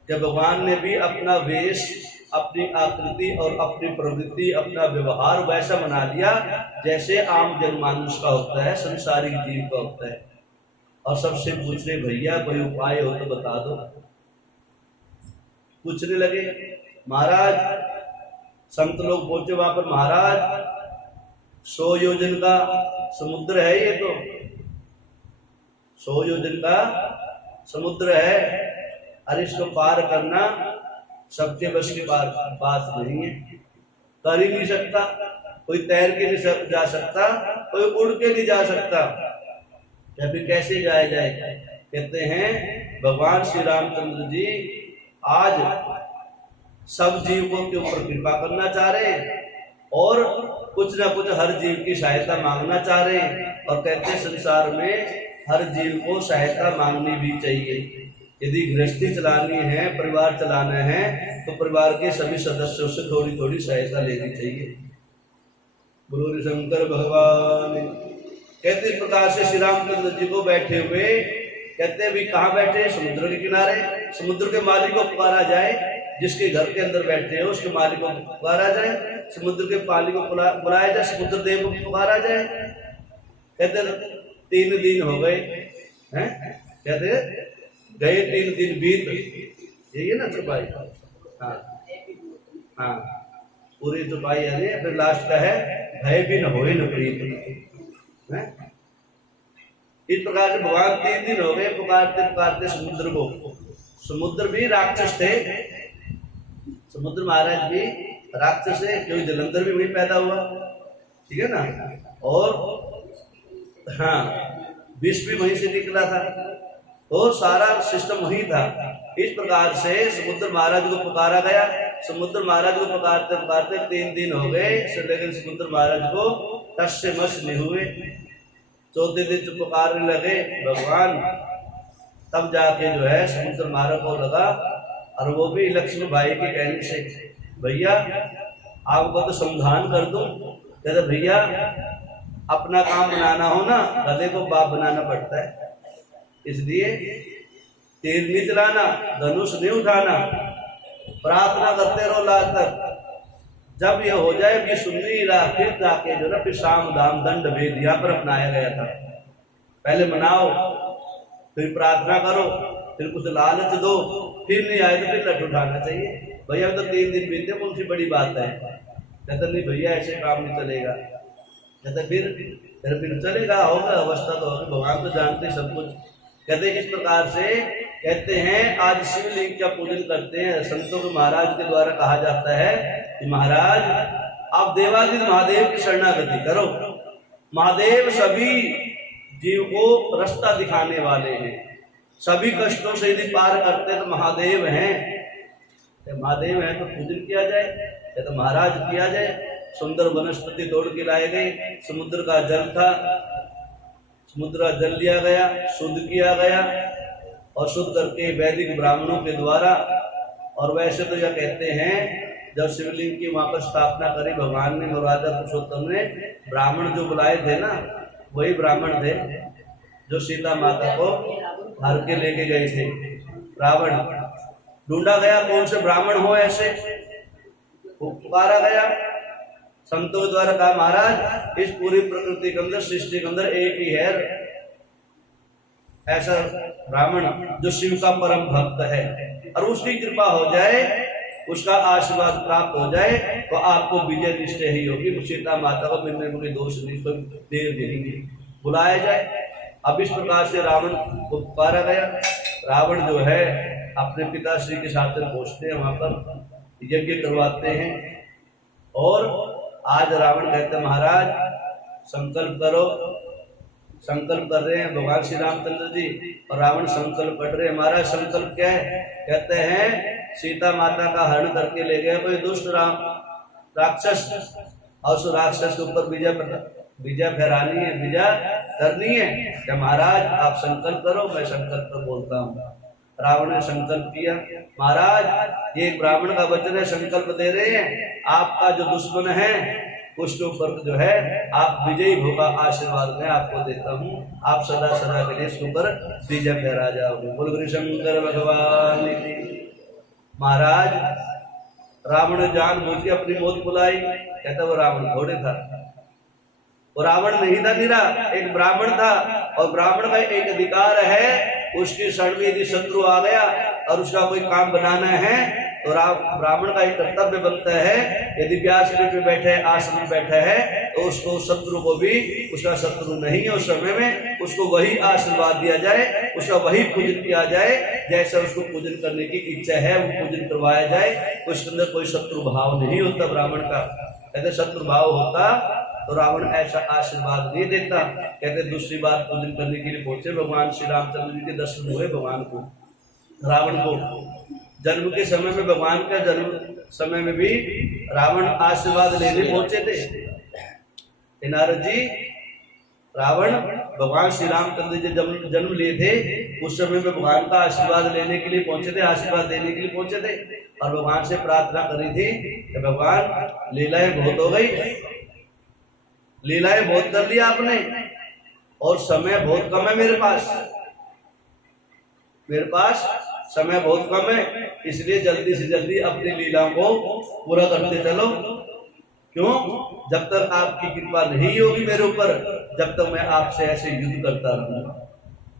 कि भगवान ने भी अपना वेश, अपनी आकृति और अपनी प्रवृत्ति, अपना व्यवहार वैसा बना लिया जैसे आम जनमानुष का होता है, संसारिक जीव का होता है। और सबसे पूछ रहे भैया कोई उपाय हो तो बता दो। पूछने लगे महाराज, संत लोग पहुंचे वहां पर, महाराज 100 योजन का समुद्र है, ये तो 100 योजन का समुद्र है, और इसको पार करना सबके बस की बात नहीं है, कर ही नहीं सकता, कोई तैर के नहीं जा सकता, कोई उड़ के नहीं जा सकता, या फिर कैसे जाया जाए। कहते हैं भगवान श्री रामचंद्र जी आज सब जीवों के ऊपर कृपा करना चाह रहे हैं और कुछ ना कुछ हर जीव की सहायता मांगना चाह रहे हैं। और कहते हैं संसार में हर जीव को सहायता मांगनी भी चाहिए। यदि गृहस्थी चलानी है, परिवार चलाना है, तो परिवार के सभी सदस्यों से थोड़ी थोड़ी सहायता लेनी चाहिए। गुरु शंकर भगवान कहते इस प्रकार से श्री रामचंद्र जी को बैठे हुए, कहते भी कहाँ बैठे, समुद्र के किनारे। समुद्र के मालिक को पुकारा जाए, जिसके घर के अंदर बैठे हो उसके मालिक को पुकारा जाए, समुद्र के मालिक को बुलाया जाए, समुद्र देव को पुकारा जाए। कहते 3 दिन हो गए हैं, कहते गए 3 दिन बीत, यही है ना चौपाई। हाँ हाँ, पूरी चौपाई है। फिर लास्ट का है भय भी न होए न प्रीत। इस प्रकार से भगवान 3 दिन हो गए पुकारते पुकारते समुद्र को। समुद्र भी राक्षस थे, समुद्र महाराज भी राक्षस है, क्योंकि जलंधर भी वही पैदा हुआ, ठीक है ना, और हाँ विष भी वहीं से निकला था, तो सारा सिस्टम वही था। इस प्रकार से समुद्र महाराज को पुकारा गया। समुद्र महाराज को पुकारते पुकारते 3 दिन हो गए, लेकिन समुद्र महाराज को टस से मस नहीं हुए। 4थे दिन जो पुकारने लगे भगवान, तब जाके जो है समुद्र महाराज को लगा, और वो भी लक्ष्मण भाई के कहने से, भैया आपको तो समाधान कर दूं। कहते भैया अपना काम बनाना हो ना, गधे को बाप बनाना पड़ता है, इसलिए तीर नहीं चलाना, धनुष नहीं उठाना, प्रार्थना करते रहो लास्ट तक। जब ये हो जाए कि सुननी रहा, फिर जाके जो ना फिर साम दाम दंड भेद यहाँ पर अपनाया गया था। पहले मनाओ, फिर प्रार्थना करो, फिर कुछ लालच दो, फिर नहीं आए तो फिर लट उठाना चाहिए। भैया तो 3 दिन बीते, कौन सी बड़ी बात है। कहते नहीं भैया ऐसे काम नहीं चलेगा। कहते फिर चलेगा, होगा अवस्था तो होगी, भगवान तो जानते सब कुछ। कहते इस प्रकार से कहते हैं आज शिवलिंग का पूजन करते हैं। संतों को महाराज के द्वारा कहा जाता है कि महाराज आप देवादिदेव महादेव की शरणागति करो। महादेव सभी जीव को रास्ता दिखाने वाले हैं, सभी कष्टों से यदि पार करते तो महादेव हैं। महादेव हैं तो पूजन किया जाए, या तो महाराज किया जाए। सुंदर वनस्पति तोड़ के लाए गए, समुद्र का जल था, समुद्र का जल लिया गया, शुद्ध किया गया, और शुद्ध करके वैदिक ब्राह्मणों के द्वारा। और वैसे तो यह कहते हैं जब शिवलिंग की वहां पर स्थापना करी भगवान ने, राजा पुरुषोत्तम ने, ब्राह्मण जो बुलाए थे ना, वही ब्राह्मण थे जो सीता माता को हर के लेके गए थे। रावण ढूंढा गया, कौन से ब्राह्मण हो ऐसे, पुकारा गया। संतों के द्वारा कहा महाराज इस पूरी प्रकृति के अंदर, सृष्टि के अंदर एक ही है ऐसा ब्राह्मण जो शिव का परम भक्त है, और उसकी कृपा हो जाए, उसका आशीर्वाद प्राप्त हो जाए तो आपको विजय निश्चय ही होगी। सीता माता को मिलने में कोई दोष नहीं, कोई देर नहीं, बुलाया जाए। अब इस प्रकार से रावण को पुकारा गया। रावण जो है अपने पिताश्री के साथ पहुंचते हैं, वहां पर यज्ञ करवाते हैं। और आज रावण कहते महाराज संकल्प करो। संकल्प कर रहे हैं भगवान श्री रामचंद्र जी, और रावण संकल्प कर रहे हैं। हमारा संकल्प क्या है? कहते हैं सीता माता का हरण करके ले गए कोई दुष्ट राक्षस, और उस राक्षस के ऊपर विजय फहरानी है, विजय करनी है। क्या महाराज आप संकल्प करो, मैं संकल्प पर बोलता हूँ। रावण ने संकल्प किया। महाराज ये एक ब्राह्मण का वचन है, संकल्प दे रहे हैं, आपका जो दुश्मन है उसके ऊपर जो है आप विजयी भोग का आशीर्वाद मैं आपको देता हूँ। आप सदा सदा के लिए इसके ऊपर विजय फहरा जाओगे। बोल गुरु शंकर भगवान की। महाराज रावण जानबूझ के अपनी मौत बुलाई। कहता वो रावण घोड़े था, वो रावण नहीं था निरा, एक ब्राह्मण था। और ब्राह्मण का एक अधिकार है, उसकी शरण में यदि शत्रु आ गया और उसका कोई काम बनाना है तो ब्राह्मण का एक कर्तव्य बनता है, यदि व्यासपीठ पे बैठे आसन में बैठा है तो उसको शत्रु को भी, उसका शत्रु नहीं है उस समय में, उसको वही आशीर्वाद दिया जाए, उसका वही पूजन किया जाए जैसा उसको पूजन करने की इच्छा है, वो पूजन करवाया जाए। उसके अंदर कोई शत्रु भाव नहीं होता ब्राह्मण का। कहते शत्रु भाव होता तो रावण ऐसा आशीर्वाद नहीं देता। कहते दूसरी बार पूजन करने के लिए पहुंचे भगवान श्री रामचंद्र जी के दर्शन हुए भगवान को, रावण को। जन्म के समय में, भगवान का जन्म समय में भी रावण आशीर्वाद लेने पहुंचे थे। नारद जी, रावण भगवान श्री रामचंद्र जी जन्म लिए थे उस समय में भगवान का आशीर्वाद लेने के लिए पहुंचे थे, आशीर्वाद देने के लिए पहुंचे थे और भगवान से प्रार्थना करी थी कि भगवान लीलाएं बहुत हो गई, लीलाएं बहुत कर लिया आपने और समय बहुत कम है मेरे पास समय बहुत कम है, इसलिए जल्दी से जल्दी अपनी लीलाओं को पूरा करते चलो। क्यों? जब तक आपकी कृपा नहीं होगी मेरे ऊपर, जब तक मैं आपसे ऐसे युद्ध करता रहूंगा।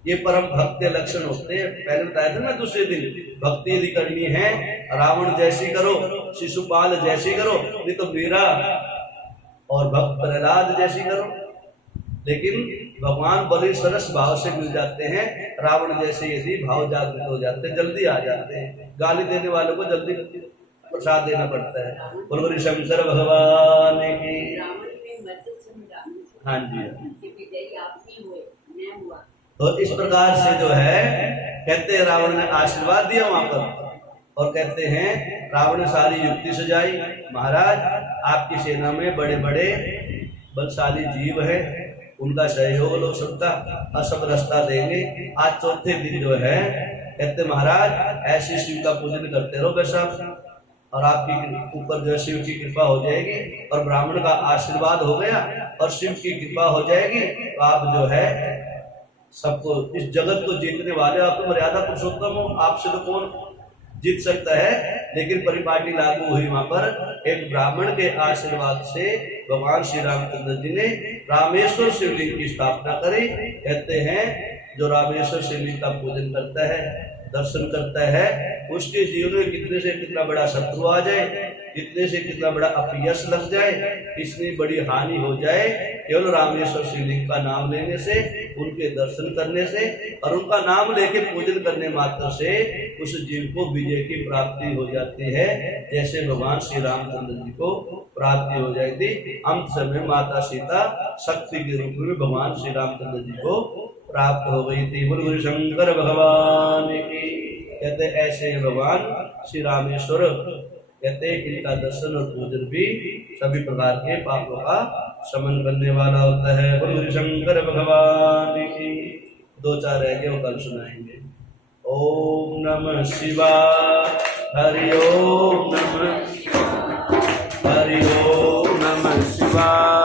ये परम भक्त के लक्षण होते हैं। पहले बताया था ना दूसरे दिन, भक्ति यदि करनी है रावण जैसी करो, शिशुपाल जैसी करो, नहीं तो मीरा और भक्त प्रहलाद जैसी करो। लेकिन भगवान बड़े सरस भाव से मिल जाते हैं, रावण जैसे यदि भाव जागृत हो जाते हैं, जल्दी आ जाते हैं। गाली देने वालों को जल्दी प्रसाद देना पड़ता है। बोल गुरु शंकर भगवान की। हाँ जी, तो इस प्रकार से जो है कहते हैं रावण ने आशीर्वाद दिया वहां पर और कहते हैं रावण ने सारी युक्ति सजाई। महाराज आपकी सेना में बड़े बड़े बलशाली जीव है, उनका सहयोग लो सबका और सब रास्ता देंगे। आज चौथे दिन जो है कहते महाराज ऐसे शिव का पूजन करते रहो वैसा, और आपकी ऊपर जो शिव की कृपा हो जाएगी और ब्राह्मण का आशीर्वाद हो गया और शिव की कृपा हो जाएगी तो आप जो है सबको, इस जगत को जीतने वाले, आप तो मर्यादा पुरुषोत्तम हो, आपसे तो कौन जीत सकता है। लेकिन परिपाटी लागू हुई वहां पर। एक ब्राह्मण के आशीर्वाद से भगवान श्री रामचंद्र जी ने रामेश्वर शिवलिंग की स्थापना करी। कहते हैं जो रामेश्वर शिवलिंग का पूजन करता है, दर्शन करता है, उसके जीवन में कितने से कितना बड़ा शत्रु आ जाए, कितने से कितना बड़ा अपयश लग जाए, कितनी बड़ी हानि हो जाए, केवल रामेश्वर शिवलिंग का नाम लेने से, उनके दर्शन करने से और उनका नाम लेके पूजन करने मात्र से उस जीव को विजय की प्राप्ति हो जाती है, जैसे भगवान श्री रामचंद्र जी को प्राप्ति हो जाती। अंत समय माता सीता शक्ति के रूप में भगवान श्री रामचंद्र जी को प्राप्त हो गई थी। बोल गुरु शंकर भगवान की। कहते ऐसे भगवान श्री रामेश्वर, कहते इनका दर्शन और पूजन भी सभी प्रकार के पापों का शमन करने वाला होता है। बोल गुरु शंकर भगवान की। 2-4 रह गए, वो कल सुनाएंगे। ओम नमः शिवाय। हरि ओम नमः। हरि